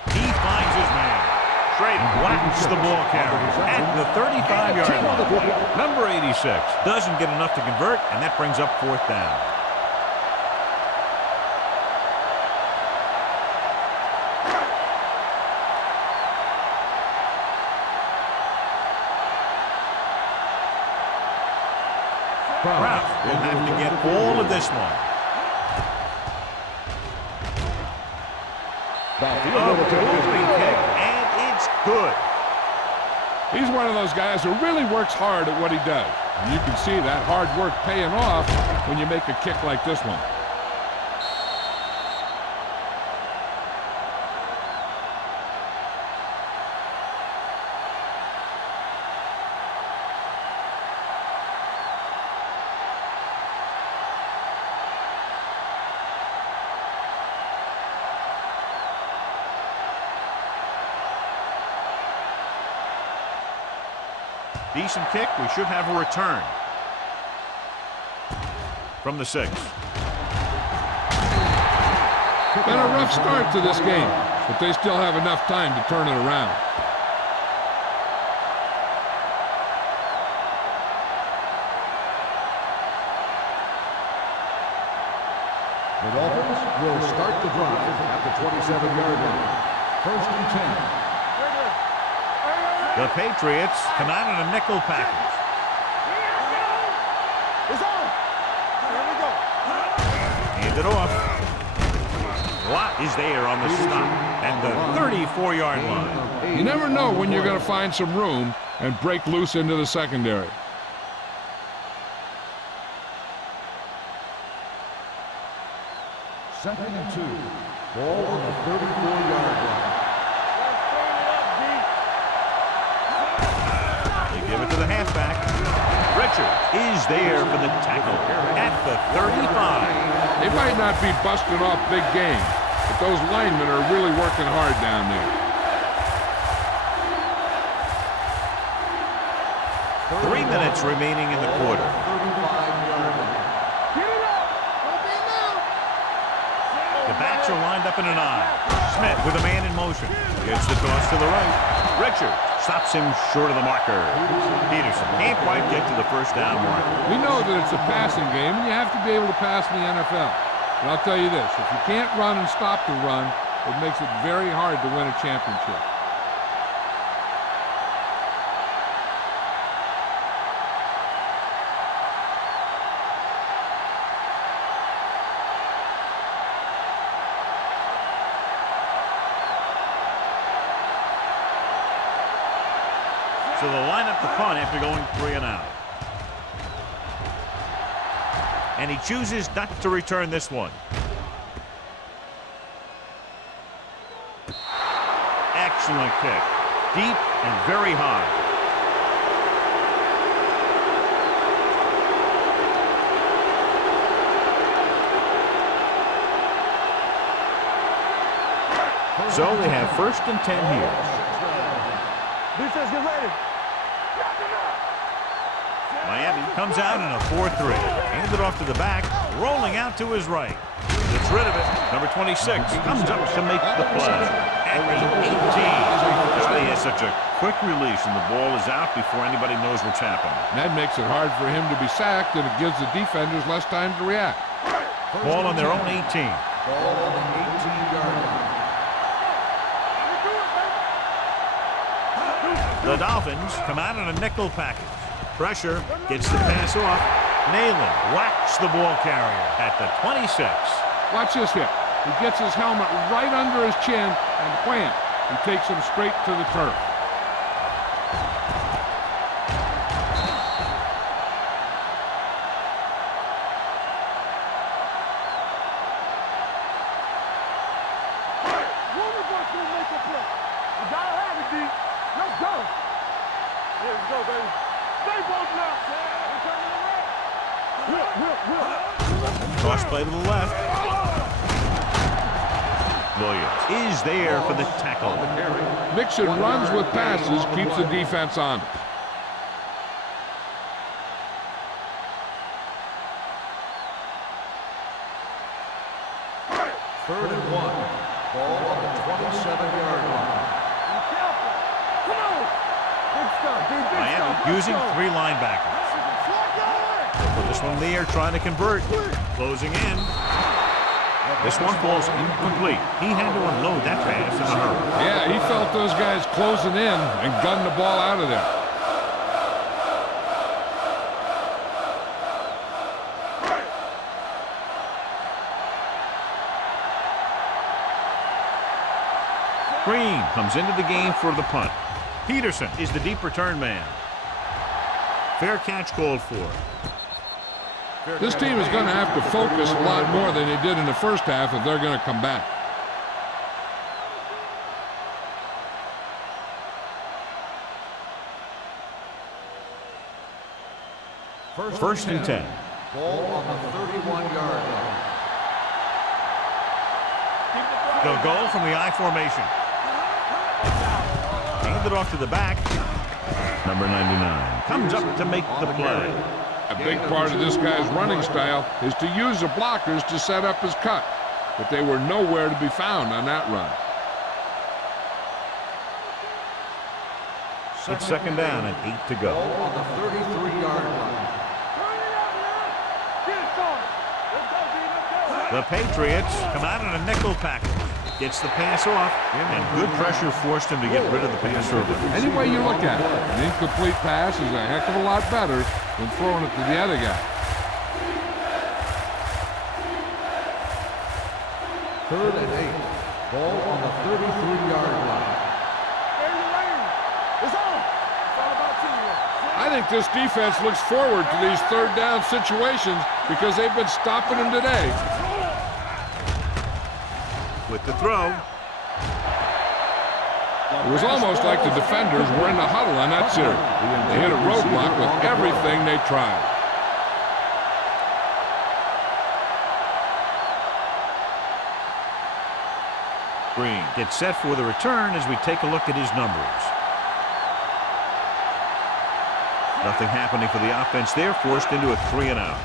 He finds his man. Straight whacks the ball carrier at the 35-yard line. Number 86 doesn't get enough to convert, and that brings up 4th down. Brown will have to get all of this one. A moving kick, and it's good. He's one of those guys who really works hard at what he does. And you can see that hard work paying off when you make a kick like this one. Decent kick. We should have a return from the 6. Been a rough start to this game, but they still have enough time to turn it around. The Dolphins will start the drive at the 27-yard line. 1st and 10. The Patriots come out in a nickel package. It's on. Here we go. Hand it off. Watt is there on the stop and the 34-yard line. You never know when you're going to find some room and break loose into the secondary. Second and 2. Ball on the 34-yard line. Give it to the halfback. Richard is there for the tackle at the 35. They might not be busting off big game, but those linemen are really working hard down there. 3 minutes remaining in the quarter. 35-yard line. Get it up. Don't be loud. The backs are lined up in an I. Smith with a man in motion. Gets the toss to the right. Richard stops him short of the marker. Peterson can't quite get to the first down marker. We know that it's a passing game, and you have to be able to pass in the NFL. But I'll tell you this, if you can't run and stop the run, it makes it very hard to win a championship. So they'll line up the punt after going 3 and out. And he chooses not to return this one. Excellent kick. Deep and very high. So they have 1st and 10 here. Defense, get ready. Miami comes out in a 4-3. Handed off to the back, rolling out to his right. Gets rid of it. Number 26 comes up to make the play. At the 18. Johnny has such a quick release, and the ball is out before anybody knows what's happening. That makes it hard for him to be sacked, and it gives the defenders less time to react. Ball on their own 18. Ball on the 18-yard line. The Dolphins come out in a nickel package. Pressure, gets the pass off. Nalen whacks the ball carrier at the 26. Watch this hit. He gets his helmet right under his chin, and wham, he takes him straight to the turf. Toss play to the left. Williams is there for the tackle. Mixon runs with passes, keeps the defense on. Third and 1. Ball on the 27-yard line. Come on. Big stuff, big Miami stuff. using 3 linebackers. Put this one in the air, trying to convert. Closing in. This one falls incomplete. He had to unload that pass in a hurry. Yeah, he felt those guys closing in and gunned the ball out of there. Green comes into the game for the punt. Peterson is the deep return man. Fair catch called for. This team is going to have to focus a lot more than they did in the first half if they're going to come back. First and 10. Ball on the 31-yard line. They'll go from the I formation. Handed off to the back. Number 99 comes up to make the play. A big part of this guy's running style is to use the blockers to set up his cut, but they were nowhere to be found on that run. It's second down and 8 to go. Ball on the 33-yard line. The Patriots come out in a nickel package. Gets the pass off, and good pressure forced him to get rid of the pass early. Any way you look at it, an incomplete pass is a heck of a lot better than throwing it to the other guy. Third and 8. Ball on the 33-yard line. I think this defense looks forward to these third down situations because they've been stopping them today. With the throw. It was almost like the defenders were in the huddle on that series. They hit a roadblock with everything they tried. Green gets set for the return as we take a look at his numbers. Nothing happening for the offense there, forced into a 3-and-out.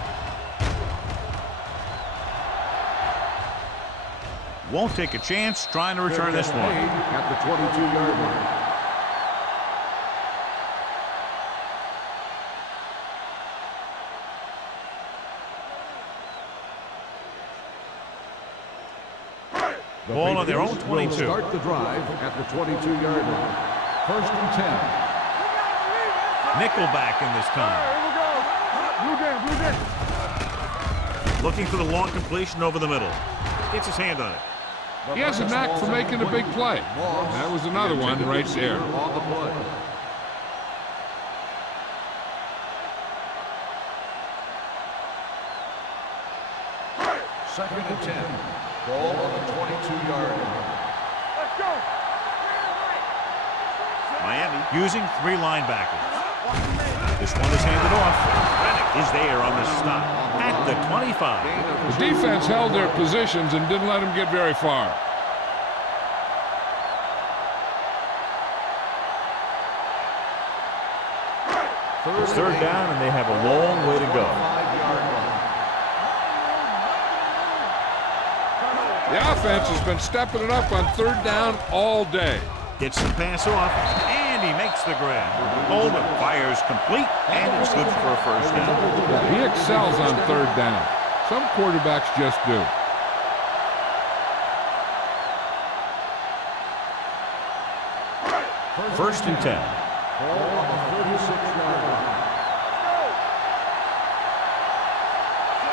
Won't take a chance trying to return this one. At the 22-yard line. Ball on their own 22. Will start the drive at the 22-yard line. 1st and 10. Nickelback in this time. Blue game. Looking for the long completion over the middle. Gets his hand on it. He has a knack for making a big play. That was another one right there. On the play. Second and 10. Ball on the 22-yard line. Let's go. Miami using 3 linebackers. This one is handed off. Reddick is there on the stop at the 25. The defense held their positions and didn't let them get very far. It's 3rd down, and they have a long way to go. The offense has been stepping it up on 3rd down all day. Gets the pass off, and he makes the grab. Holman fires complete, and it's good for a 1st down. He excels on 3rd down. Some quarterbacks just do. First and 10.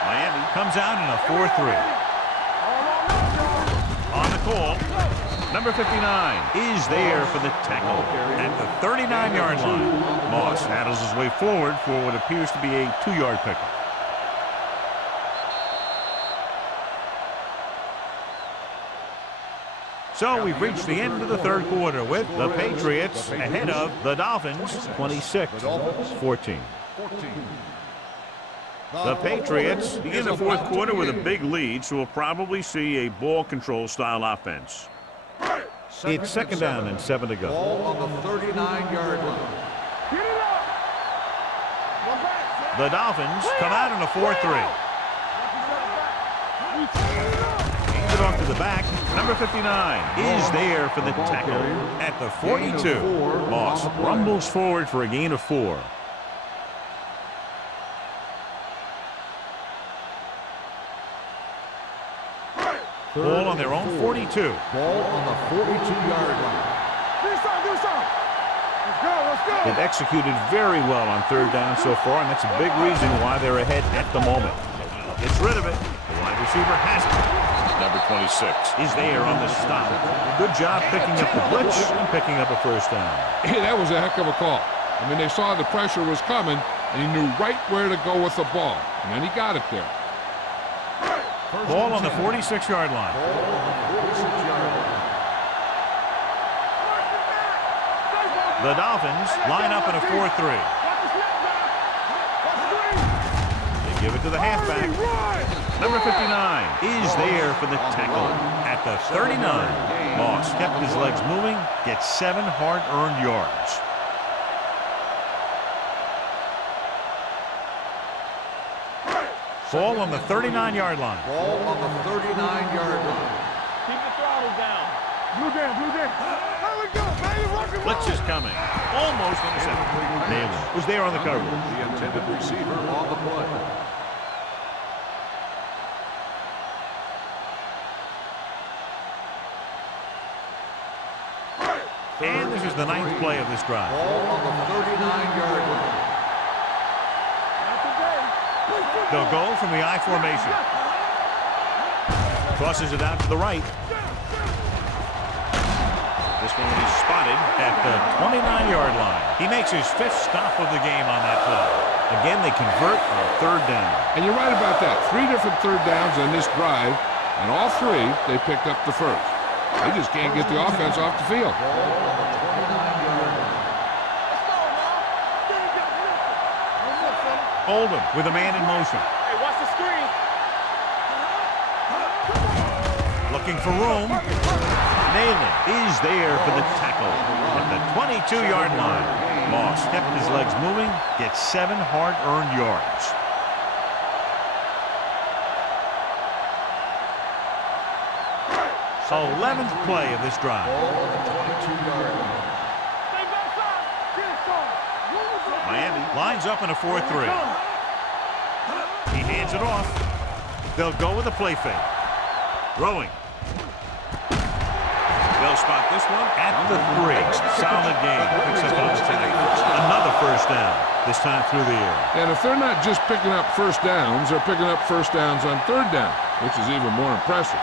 Miami comes out in a 4-3. On the call, number 59 is there for the tackle at the 39-yard line. Moss handles his way forward for what appears to be a 2-yard pickup. So we've reached the end of the 3rd quarter with the Patriots ahead of the Dolphins 26-14. The Patriots begin the 4th quarter with a big lead, so we'll probably see a ball control style offense. It's 2nd down and 7 to go. Ball on the 39-yard line. Get it up. The Dolphins come out in a 4-3. Hands it off to the back. Number 59 is there for the tackle at the 42. Moss rumbles forward for a gain of 4. Ball on their own 42. Ball on the 42-yard line. Do something. Let's go. They've executed very well on 3rd down so far, and that's a big reason why they're ahead at the moment. Gets rid of it. The wide receiver has it. Number 26 is there on the stop. Good job picking up the blitz and picking up a 1st down. Hey, that was a heck of a call. I mean, they saw the pressure was coming, and he knew right where to go with the ball. And then he got it there. Ball on the 46-yard line. The Dolphins line up in a 4-3. They give it to the halfback. Number 59 is there for the tackle at the 39. Moss kept his legs moving, gets 7 hard-earned yards. Ball on the 39-yard line. Ball on the 39-yard line. Keep the throttle down. Blue game. There we go, baby. Blitz is coming. Almost intercepted. Naylor was there on the cover. The intended receiver on the play. And this is the 9th play of this drive. Ball on the 39-yard line. They'll go from the I formation. Tosses it out to the right. This one is spotted at the 29-yard line. He makes his 5th stop of the game on that play. Again, they convert on 3rd down. And you're right about that. 3 different 3rd downs on this drive, and all 3 they picked up the 1st. They just can't get the offense off the field. Oldham with a man in motion. Hey, watch the screen. Looking for room. Nayland is there for the tackle at the 22-yard line. Moss kept his legs moving, gets 7 hard-earned yards. So 11th play of this drive. Ball on the 22-yard line. Miami lines up in a 4-3. He hands it off. They'll go with a play fake. Throwing. They'll spot this one at the 3. Solid game. Picks up on his tackle. Another first down, this time through the air. And if they're not just picking up first downs, they're picking up first downs on third down, which is even more impressive.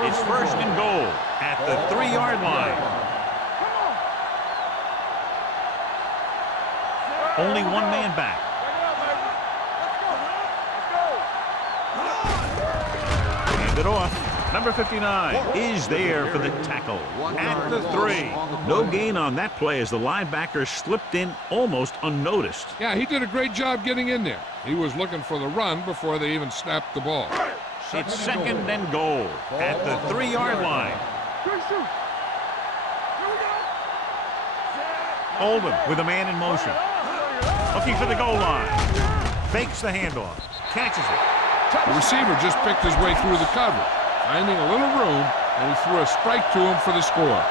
It's first and goal at the 3-yard line. Only one man back. Hand it off. Number 59 is there for the tackle at the 3. No gain on that play as the linebacker slipped in almost unnoticed. Yeah, he did a great job getting in there. He was looking for the run before they even snapped the ball. It's second and goal at the 3-yard line. Oldham with a man in motion. Looking for the goal line. Fakes the handoff. Catches it. The receiver just picked his way through the coverage, finding a little room, and he threw a strike to him for the score.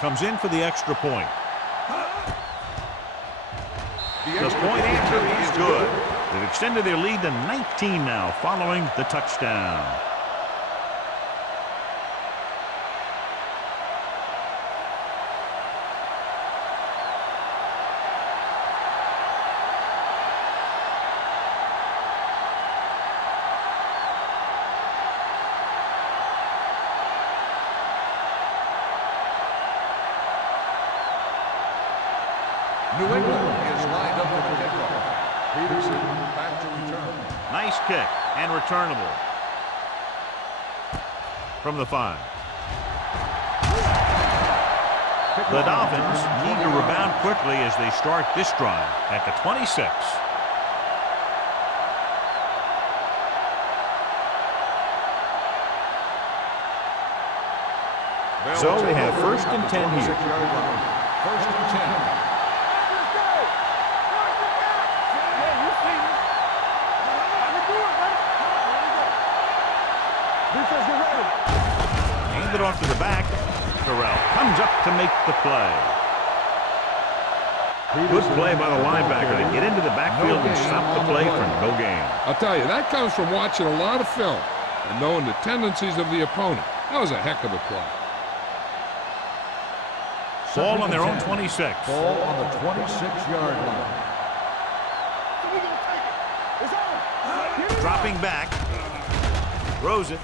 Comes in for the extra point. The point answer is good. They've extended their lead to 19 now following the touchdown. New England is lined up for the kickoff. Peterson back to return. Nice kick and returnable from the 5. The Dolphins need to rebound quickly as they start this drive at the 26. So they have first and 10 here. First and 10. Hand it off to the back. Terrell comes up to make the play. Good play by the linebacker to get into the backfield and stop the play for no gain. I'll tell you, that comes from watching a lot of film and knowing the tendencies of the opponent. That was a heck of a play. Ball on their own 26. Ball on the 26-yard line. Dropping back. Throws it.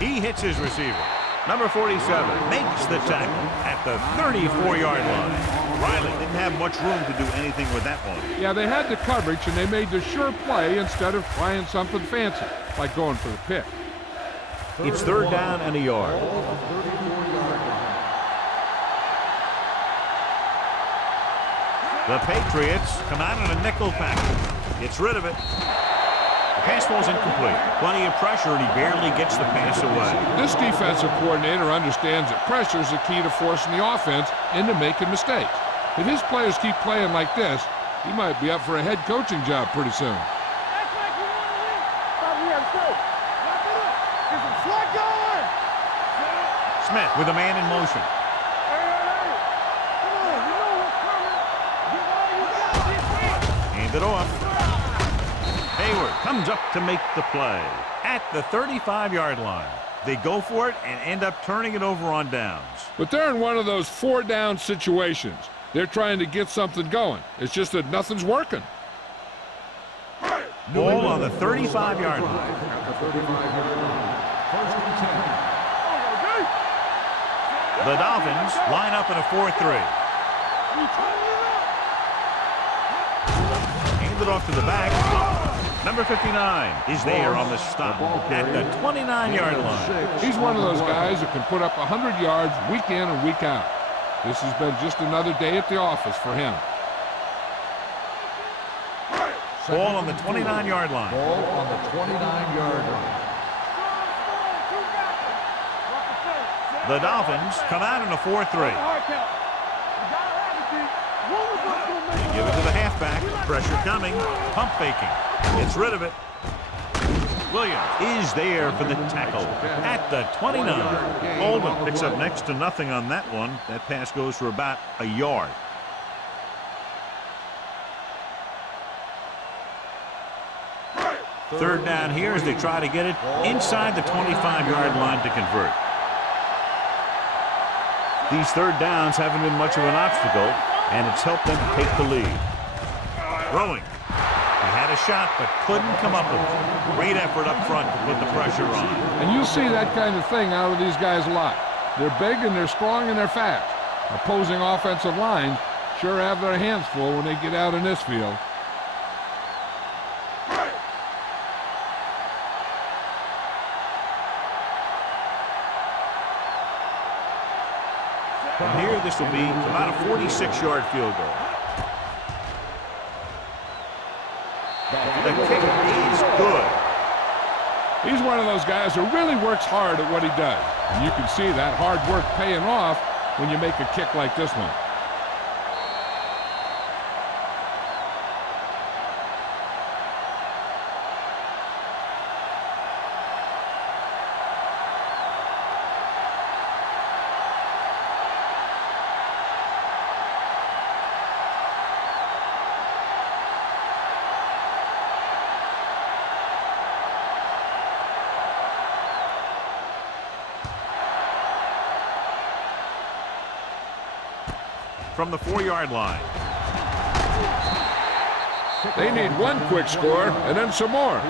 He hits his receiver. Number 47 makes the tackle at the 34-yard line. Riley didn't have much room to do anything with that one. Yeah, they had the coverage, and they made the sure play instead of trying something fancy, like going for the pick. It's third down and a yard. The Patriots come out in a nickel package. Gets rid of it. The pass ball's incomplete. Plenty of pressure, and he barely gets the pass away. This defensive coordinator understands that pressure is the key to forcing the offense into making mistakes. If his players keep playing like this, he might be up for a head coaching job pretty soon. Smith with a man in motion. Hand it off. Hayward comes up to make the play at the 35-yard line. They go for it and end up turning it over on downs. But they're in one of those 4-down situations. They're trying to get something going. It's just that nothing's working. Ball on the 35-yard line. First and 10. The Dolphins line up in a 4-3. Hand it off to the back. Number 59 is there on the stop at the 29-yard line. He's one of those guys that can put up 100 yards week in and week out. This has been just another day at the office for him. Ball on the 29-yard line. Ball on the 29-yard line. The Dolphins come out in a 4-3. They give it to the halfback. Pressure coming. Pump faking. Gets rid of it. Williams is there for the tackle at the 29. Oldham picks up next to nothing on that one. That pass goes for about a yard. Third down here as they try to get it inside the 25-yard line to convert. These third downs haven't been much of an obstacle, and it's helped them take the lead. Throwing. He had a shot, but couldn't come up with it. Great effort up front to put the pressure on. And you'll see that kind of thing out of these guys a lot. They're big and they're strong and they're fast. Opposing offensive lines sure have their hands full when they get out in this field. From here, this will be about a 46-yard field goal. The kick is good. He's one of those guys who really works hard at what he does. And you can see that hard work paying off when you make a kick like this one. From the 4-yard line. They need one quick score and then some more.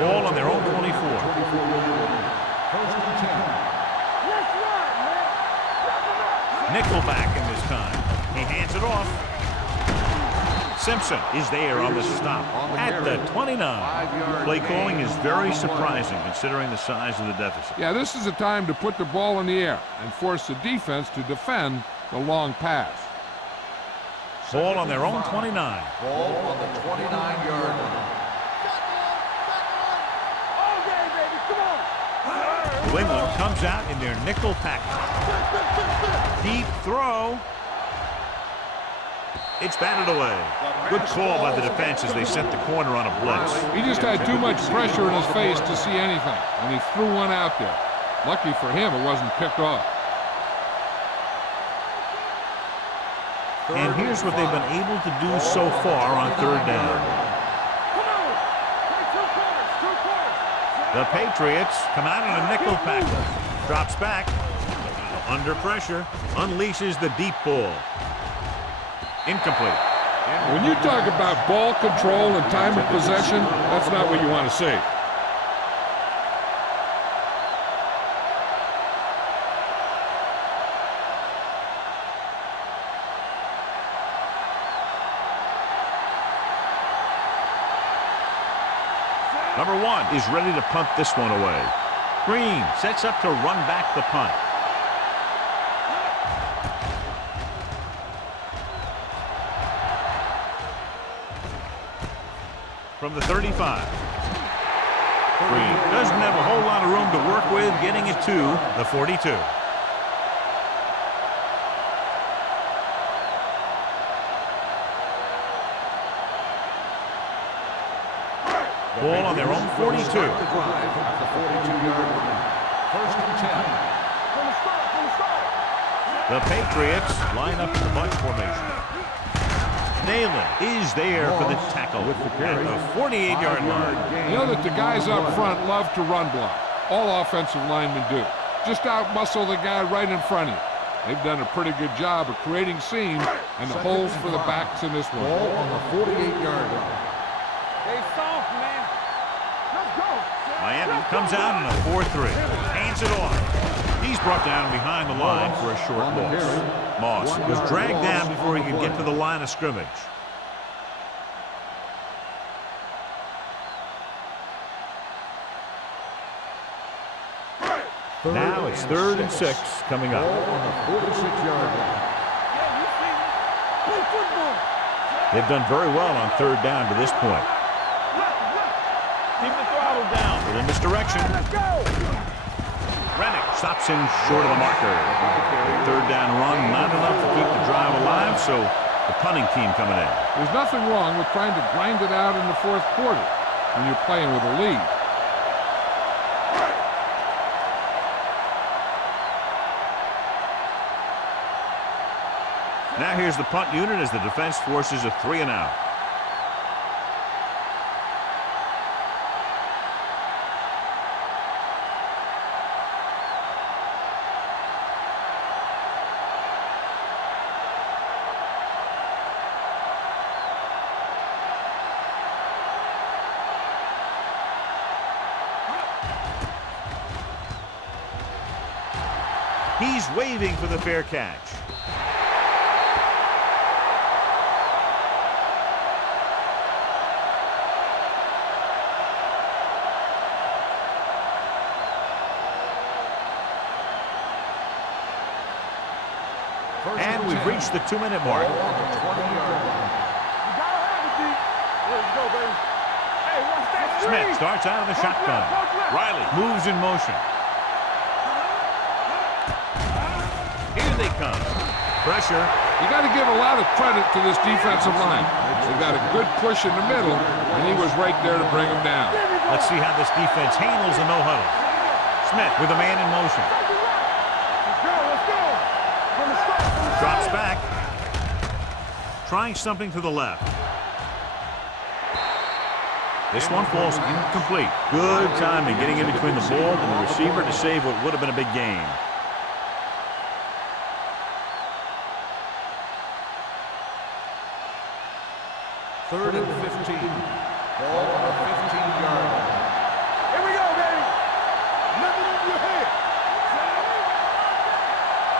Ball on their own 24. First and 10. Nickelback in this time. He hands it off. Simpson is there on the stop at the 29. Play calling is very surprising considering the size of the deficit. Yeah, this is a time to put the ball in the air and force the defense to defend the long pass. Ball on their own 29. Ball on the 29-yard line. New England comes out in their nickel package. Deep throw. It's batted away. Good call by the defense as they sent the corner on a blitz. He just had too much pressure in his face to see anything, and he threw one out there. Lucky for him, it wasn't picked off. And here's what they've been able to do so far on third down. The Patriots come out in a nickel package. Drops back. Under pressure. Unleashes the deep ball. Incomplete. When you talk about ball control and time of possession, that's not what you want to see. Number 1 is ready to punt this one away. Green sets up to run back the punt. From the 35. Green doesn't have a whole lot of room to work with, getting it to the 42. Ball on their own 42. The drive at the 42-yard line. First and 10. The Patriots line up in the bunch formation. Nayland is there for the tackle at the 48-yard line. You know that the guys up front love to run block. All offensive linemen do. Just out-muscle the guy right in front of you. They've done a pretty good job of creating seams and the holes for the backs in this one. Ball on the 48-yard line. Stay soft, man. Let's go. Miami comes out in a 4-3. Hands it off. He's brought down behind the line for a short loss. Moss was dragged down before he could get to the line of scrimmage. Now it's 3rd and 6 coming up. On the 46-yard line. They've done very well on 3rd down to this point. Keep the throttle down. Little misdirection. Let's go. Rennick stops in short of the marker. 3rd down run, not enough to keep the drive alive, so the punting team coming in. There's nothing wrong with trying to grind it out in the 4th quarter when you're playing with a lead. Now here's the punt unit as the defense forces a 3-and-out. He's waving for the fair catch. And we've reached the 2-minute mark. On the 20-yard line. You gotta have it, D. Let's go, baby. Hey, watch that screen. Smith starts out of the shotgun. Riley moves in motion. Here they come. Pressure. You got to give a lot of credit to this defensive line. They got a good push in the middle, and he was right there to bring him down. Let's see how this defense handles the no-huddle. Smith with a man in motion. Let's go, let's go. From the start, from the Drops start. back. Trying something to the left. This one falls incomplete. Good timing getting in between the ball and the receiver to save what would have been a big gain. Third and 15. Ball on the 15-yard line. Here we go, baby. Nothing over your head.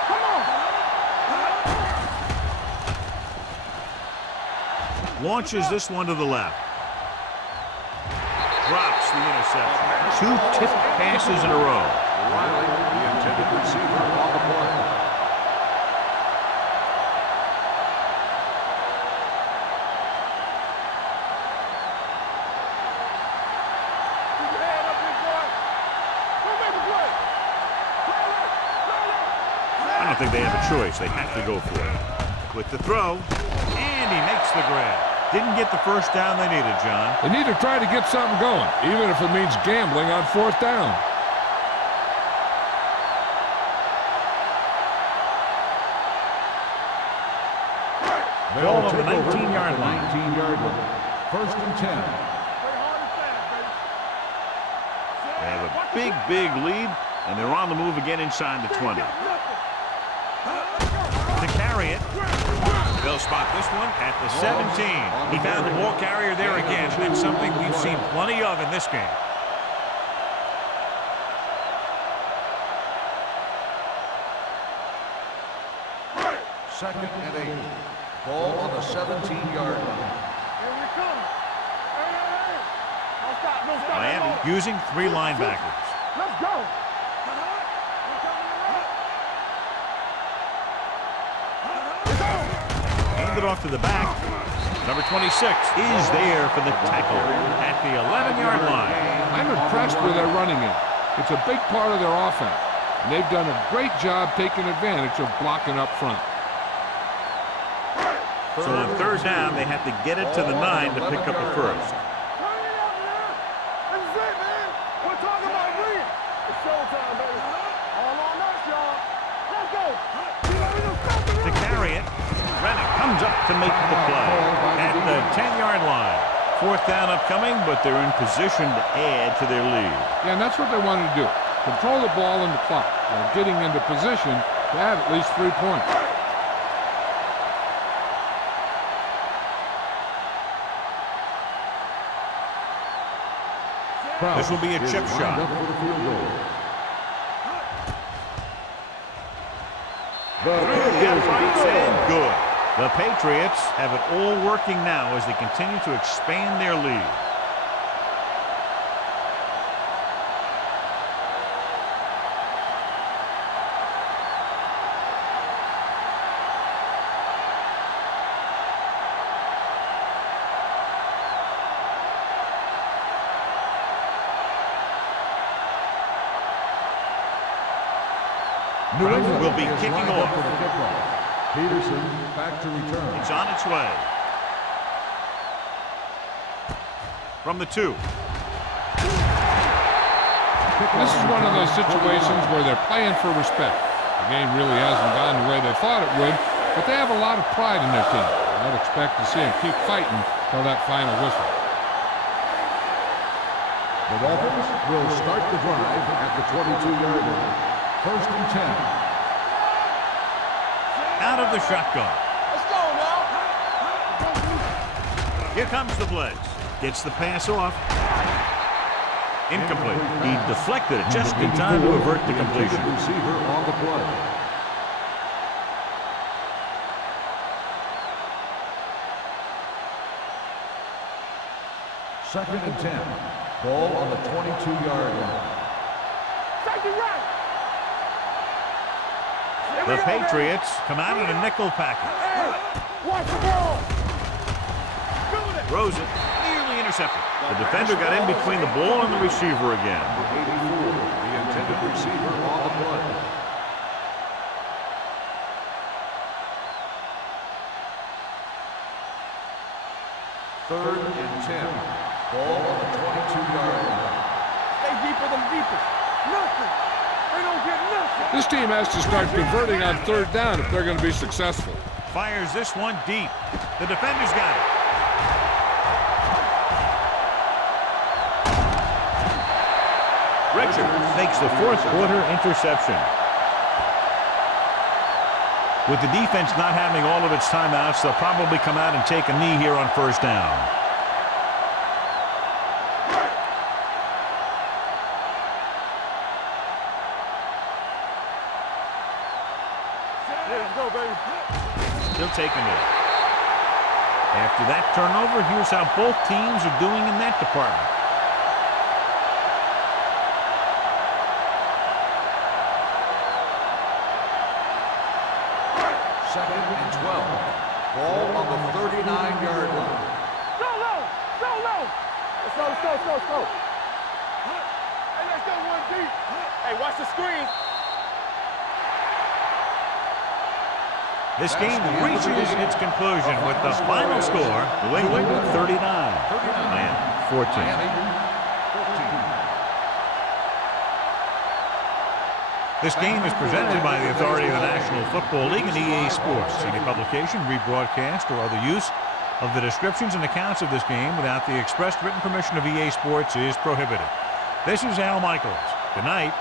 Come on. Launches this one to the left. Drops the interception. 2 tipped passes in a row. Riley, the intended receiver, on the play. Keep your head up, big boy. Go make a play. I don't think they have a choice. They have to go for it. With the throw, and he makes the grab. Didn't get the first down they needed, John. They need to try to get something going, even if it means gambling on 4th down. Ball on the 19-yard line. 19-yard line. First and 10. Play hard and fast, baby. They have a big, big lead, and they're on the move again inside the 20. To carry it, they'll spot this one at the 17. He found the ball carrier there again. That's something we've seen plenty of in this game. Second and 8. Ball on the 17-yard line. Here we come. Hey, hey, hey. Don't stop, don't stop. Miami using 3 linebackers. Let's go. Handed off to the back. Number 26 is there for the tackle at the 11-yard line. I'm impressed with their running it. It's a big part of their offense, and they've done a great job taking advantage of blocking up front. So on 3rd down, they have to get it to the 9 to pick up the first. Turn it up, man. This is it, man. We're talking about green. It's showtime, baby. All on us, y'all. Let's go. To carry it, Rennick comes up to make the play at the 10-yard line. 4th down upcoming, but they're in position to add to their lead. Yeah, and that's what they wanted to do. Control the ball and the clock while getting into position to add at least 3 points. This will be a chip shot. Up for the field goal. Through the uprights and good. The Patriots have it all working now as they continue to expand their lead. New England will be kicking off. For the kickoff. Peterson back to return. It's on its way. From the 2. This is one of those situations where they're playing for respect. The game really hasn't gone the way they thought it would, but they have a lot of pride in their team. I'd expect to see them keep fighting till that final whistle. The Dolphins will start the drive at the 22-yard line. First and 10. Out of the shotgun. Let's go now. Here comes the blitz. Gets the pass off. Incomplete. He deflected it just in time to avert the completion. Receiver on the play. Second and 10. Ball on the 22-yard line. Take it right. The Patriots come out in a nickel package. Hey, watch the ball. Throws it, nearly intercepted. The defender got in between the ball and the receiver again. 84, the intended receiver on the play. Third and 10. Ball on the 22-yard line. Stay deeper than deepest. Nothing. They don't get nothing. This team has to start converting on third down if they're going to be successful. Fires this one deep. The defender's got it. Richard makes the fourth quarter interception. With the defense not having all of its timeouts, they'll probably come out and take a knee here on first down. Let's go, baby. He'll take a knee. After that turnover, here's how both teams are doing in that department. Second and 12. Ball on the 39-yard line. Go low. Go low. Let's go, let's go, let's go, let's go. Hey, let's go one deep. Hey, watch the screen. This game reaches its conclusion with the final score, New England 39 and 14. Miami 14. This game is presented by the authority of the National Football League and EA Sports. Any publication, rebroadcast, or other use of the descriptions and accounts of this game without the expressed written permission of EA Sports is prohibited. This is Al Michaels. Good night.